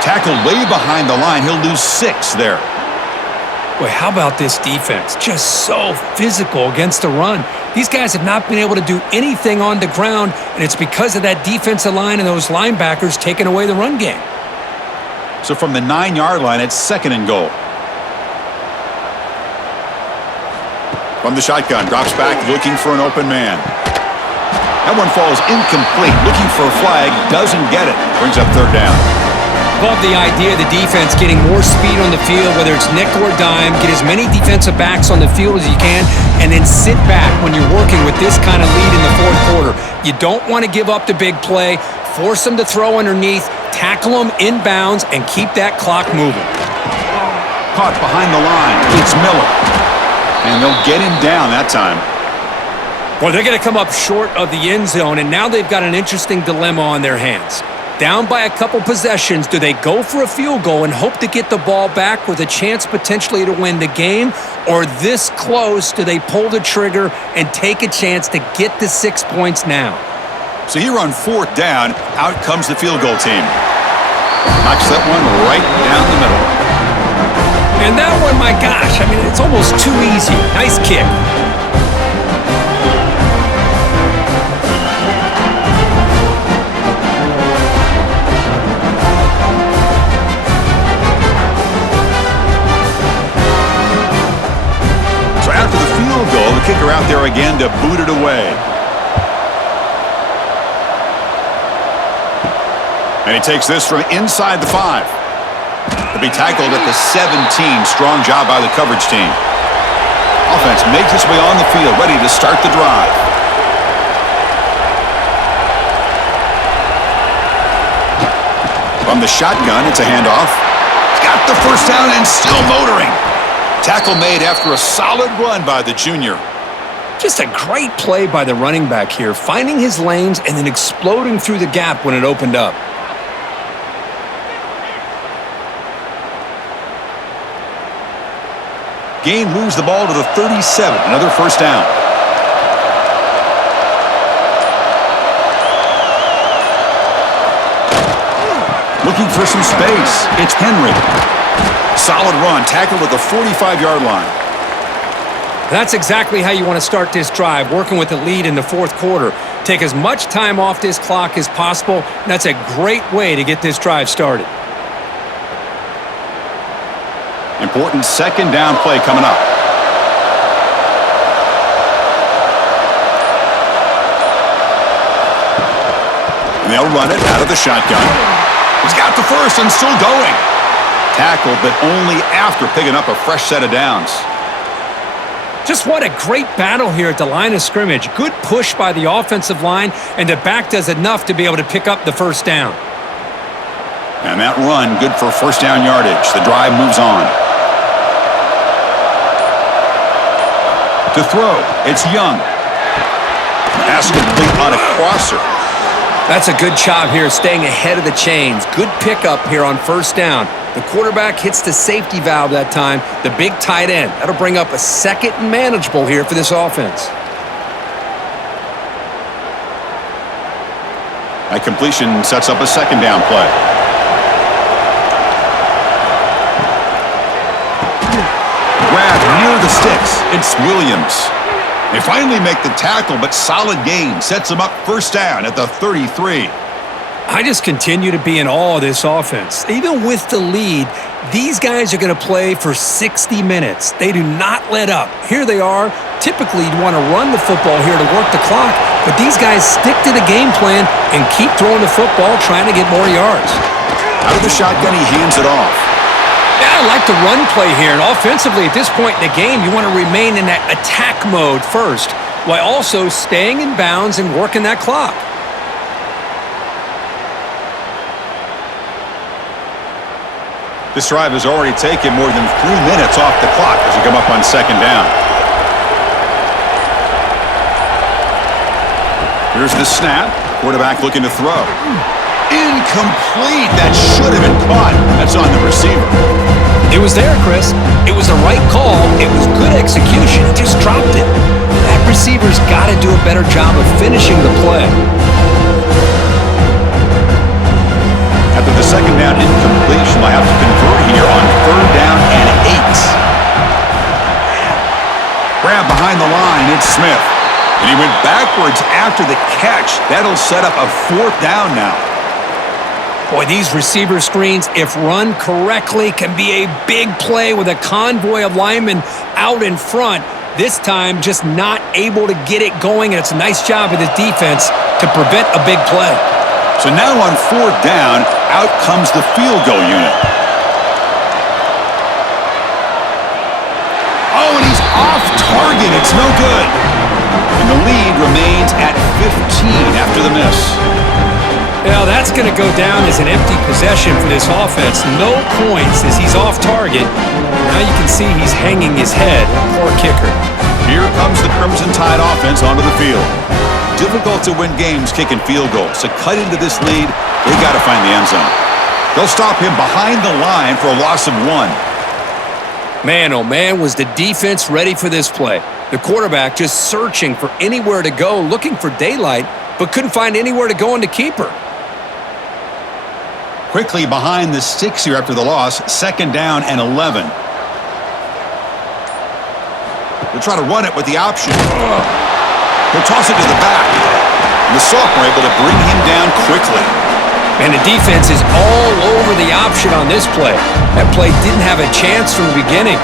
Tackled way behind the line. He'll lose 6 there. Boy, how about this defense? Just so physical against the run. These guys have not been able to do anything on the ground, and it's because of that defensive line and those linebackers taking away the run game. So from the 9-yard line, it's 2nd and goal. From the shotgun, drops back, looking for an open man. That one falls incomplete. Looking for a flag, doesn't get it. Brings up 3rd down. Love the idea of the defense getting more speed on the field, whether it's nickel or dime. Get as many defensive backs on the field as you can, and then sit back when you're working with this kind of lead in the 4th quarter. You don't want to give up the big play. Force them to throw underneath, tackle them inbounds, and keep that clock moving. Caught behind the line. It's Miller. And they'll get him down that time. Well, they're going to come up short of the end zone, and now they've got an interesting dilemma on their hands. Down by a couple possessions, do they go for a field goal and hope to get the ball back with a chance potentially to win the game? Or this close, do they pull the trigger and take a chance to get the 6 points now? So here on 4th down, out comes the field goal team. Knocks that one right down the middle. And that one, my gosh, I mean, it's almost too easy. Nice kick. So after the field goal, the kicker out there again to boot it away. And he takes this from inside the 5. He'll be tackled at the 17. Strong job by the coverage team. Offense makes its way on the field, ready to start the drive. From the shotgun, it's a handoff. He's got the first down and still motoring. Tackle made after a solid run by the junior. Just a great play by the running back here, finding his lanes and then exploding through the gap when it opened up. Gain moves the ball to the 37. Another first down. Looking for some space. It's Henry. Solid run. Tackled at the 45-yard line. That's exactly how you want to start this drive, working with the lead in the 4th quarter. Take as much time off this clock as possible. That's a great way to get this drive started. Important 2nd down play coming up. And they'll run it out of the shotgun. He's got the first and still going. Tackled, but only after picking up a fresh set of downs. Just what a great battle here at the line of scrimmage. Good push by the offensive line, and the back does enough to be able to pick up the first down. And that run, good for first down yardage. The drive moves on. To throw, it's Young. Has to complete on a crosser. That's a good job here, staying ahead of the chains. Good pickup here on first down. The quarterback hits the safety valve that time, the big tight end. That'll bring up a 2nd and manageable here for this offense. That completion sets up a 2nd down play. Grab near the sticks. It's Williams. They finally make the tackle, but solid gain sets them up first down at the 33. I just continue to be in awe of this offense. Even with the lead, these guys are going to play for 60 minutes. They do not let up. Here they are. Typically, you'd want to run the football here to work the clock, but these guys stick to the game plan and keep throwing the football, trying to get more yards. Out of the shotgun, he hands it off. Yeah, I like the run play here, and offensively at this point in the game, you want to remain in that attack mode first, while also staying in bounds and working that clock. This drive has already taken more than 3 minutes off the clock as we come up on 2nd down. Here's the snap. Quarterback looking to throw. Incomplete. That should have been caught. That's on the receiver. It was there, Chris. It was the right call. It was good execution. He just dropped it. That receiver's got to do a better job of finishing the play. After the 2nd down incompletion, they'll have to convert here on 3rd down and 8. Grab behind the line. It's Smith. And he went backwards after the catch. That'll set up a 4th down now. Boy, these receiver screens, if run correctly, can be a big play with a convoy of linemen out in front. This time, just not able to get it going, and it's a nice job of the defense to prevent a big play. So now on 4th down, out comes the field goal unit. Oh, and he's off target. It's no good. And the lead remains at 15 after the miss. Well, that's going to go down as an empty possession for this offense. No points as he's off target. Now you can see he's hanging his head. Poor kicker. Here comes the Crimson Tide offense onto the field. Difficult to win games kicking field goals. To cut into this lead, they got to find the end zone. They'll stop him behind the line for a loss of 1. Man, oh man, was the defense ready for this play. The quarterback just searching for anywhere to go, looking for daylight, but couldn't find anywhere to go in the keeper. Quickly behind the sticks here after the loss. 2nd down and 11. They'll try to run it with the option. He'll toss it to the back. And the sophomore able to bring him down quickly. And the defense is all over the option on this play. That play didn't have a chance from the beginning.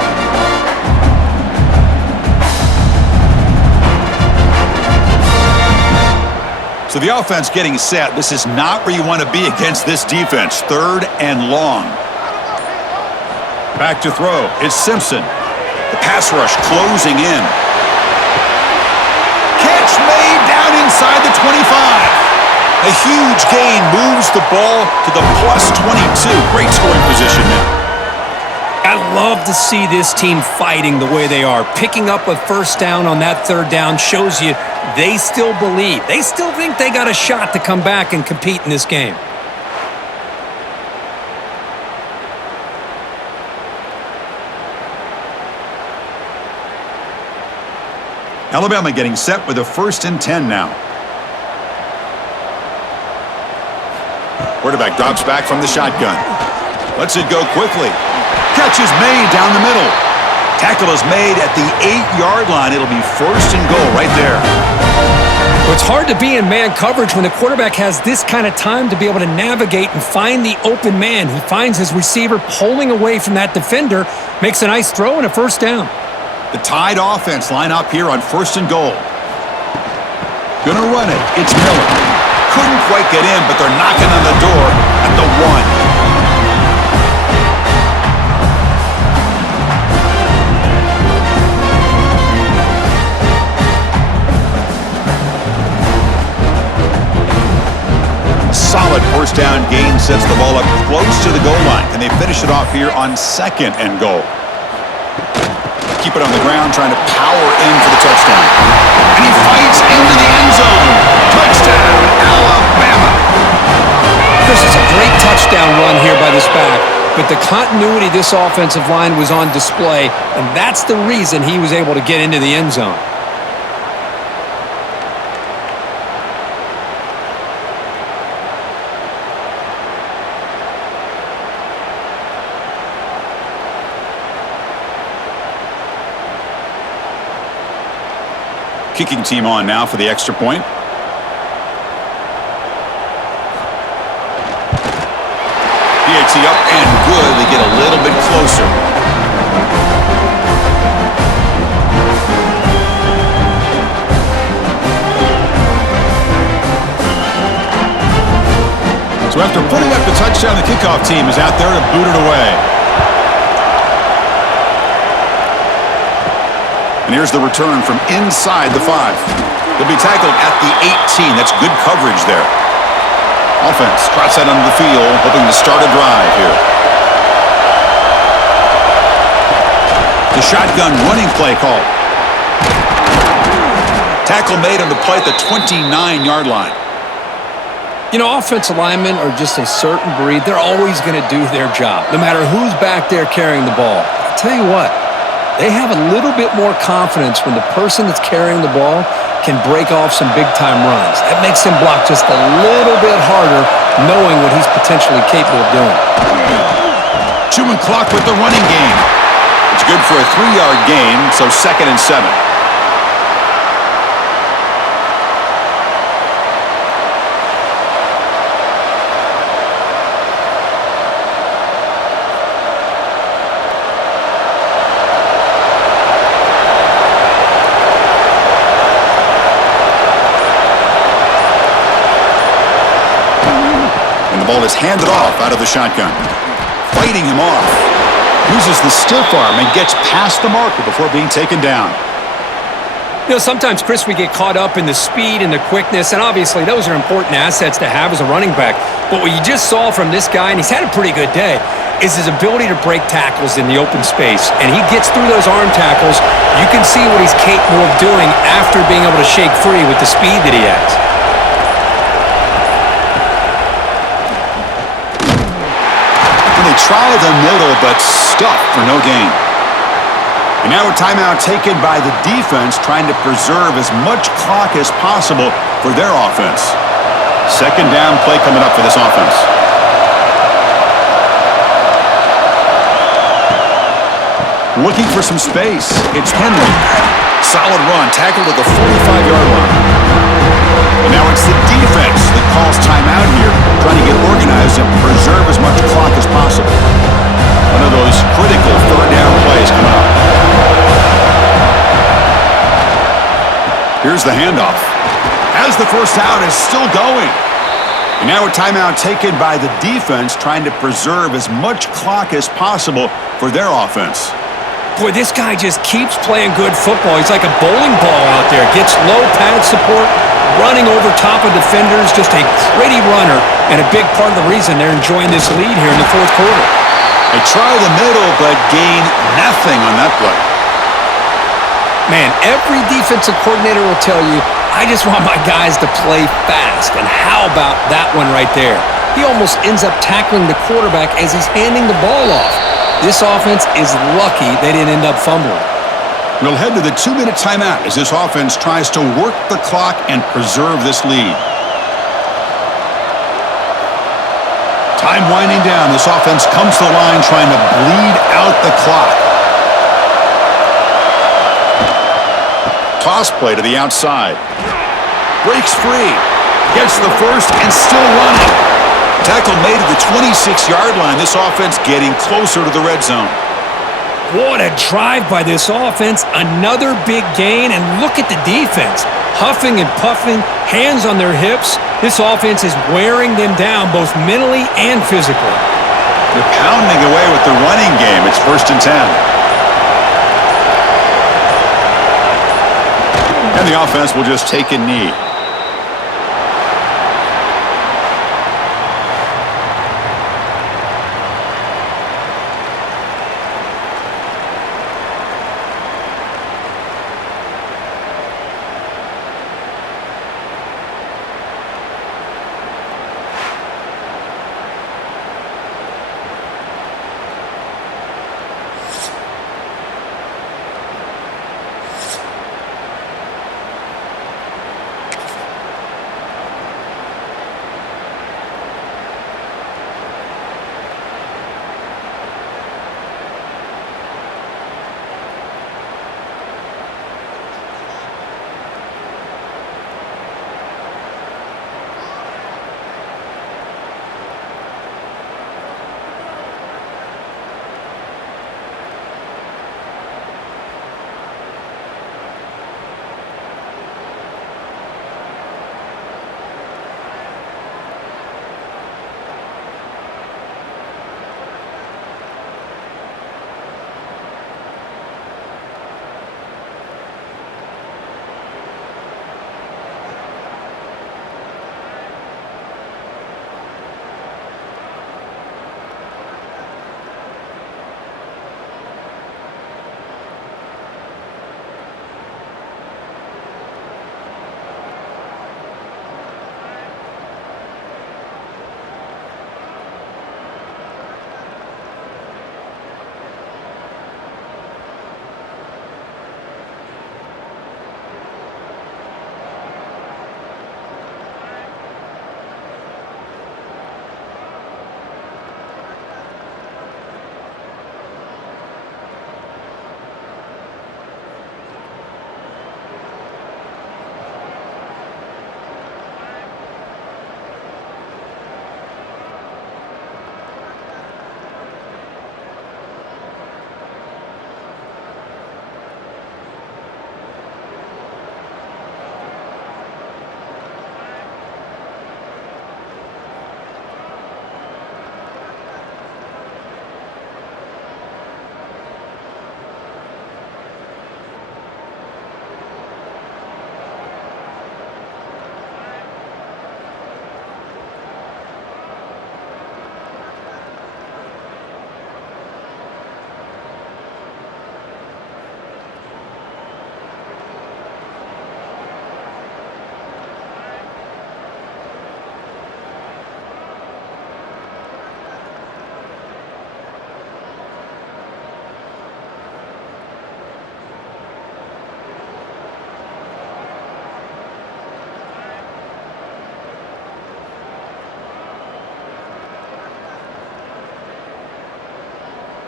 So the offense getting set. This is not where you want to be against this defense. 3rd and long. Back to throw. It's Simpson. The pass rush closing in. Catch made down inside the 25. A huge gain moves the ball to the +22. Great scoring position now. I love to see this team fighting the way they are. Picking up a 1st down on that 3rd down shows you they still believe. They still think they got a shot to come back and compete in this game. Alabama getting set with a 1st and 10 now. Quarterback drops back from the shotgun. Lets it go quickly. Catch is made down the middle. Tackle is made at the 8-yard line. It'll be 1st and goal right there. Well, it's hard to be in man coverage when the quarterback has this kind of time to be able to navigate and find the open man. He finds his receiver pulling away from that defender, makes a nice throw and a 1st down. The Tide offense line up here on 1st and goal. Gonna run it. It's Miller. Couldn't quite get in, but they're knocking on the door at the 1. Solid 1st down gain sets the ball up close to the goal line. Can they finish it off here on 2nd and goal? Keep it on the ground, trying to power in for the touchdown. And he fights into the end zone. Touchdown, Alabama. Chris, it's a great touchdown run here by this back, but the continuity of this offensive line was on display, and that's the reason he was able to get into the end zone. Kicking team on now for the extra point. PAT up and good. They get a little bit closer. So after putting up the touchdown, the kickoff team is out there to boot it away. And here's the return from inside the 5. They'll be tackled at the 18. That's good coverage there. Offense trots that onto the field, hoping to start a drive here. The shotgun running play call. Tackle made on the play at the 29-yard line. You know, offensive linemen are just a certain breed. They're always going to do their job, no matter who's back there carrying the ball. I'll tell you what. They have a little bit more confidence when the person that's carrying the ball can break off some big-time runs. That makes him block just a little bit harder, knowing what he's potentially capable of doing. Chewing clock with the running game. It's good for a 3-yard gain, so 2nd and 7. Ball is handed off out of the shotgun. Fighting him off. Uses the stiff arm and gets past the marker before being taken down. You know, sometimes, Chris, we get caught up in the speed and the quickness, and obviously those are important assets to have as a running back. But what you just saw from this guy, and he's had a pretty good day, is his ability to break tackles in the open space. And he gets through those arm tackles. You can see what he's capable of doing after being able to shake free with the speed that he has. They try the middle, but stuck for no gain. And now a timeout taken by the defense, trying to preserve as much clock as possible for their offense. Second down play coming up for this offense. Looking for some space. It's Henry. Solid run, tackled at the 45-yard line. And now it's the defense that calls timeout here, trying to get organized and preserve as much clock as possible. One of those critical third down plays coming up. Here's the handoff. As the first down is still going. And now a timeout taken by the defense, trying to preserve as much clock as possible for their offense. Boy, this guy just keeps playing good football. He's like a bowling ball out there. Gets low pad support, running over top of defenders. Just a gritty runner, and a big part of the reason they're enjoying this lead here in the fourth quarter. They try the middle, but gain nothing on that play. Man, every defensive coordinator will tell you, I just want my guys to play fast. And how about that one right there? He almost ends up tackling the quarterback as he's handing the ball off. This offense is lucky they didn't end up fumbling. We'll head to the 2-minute timeout as this offense tries to work the clock and preserve this lead. Time winding down. This offense comes to the line trying to bleed out the clock. Toss play to the outside. Breaks free. Gets the first and still running. Tackle made at the 26-yard line. This offense getting closer to the red zone. What a drive by this offense. Another big gain, and look at the defense. Huffing and puffing, hands on their hips. This offense is wearing them down both mentally and physically. They're pounding away with the running game. It's 1st and 10. And the offense will just take a knee.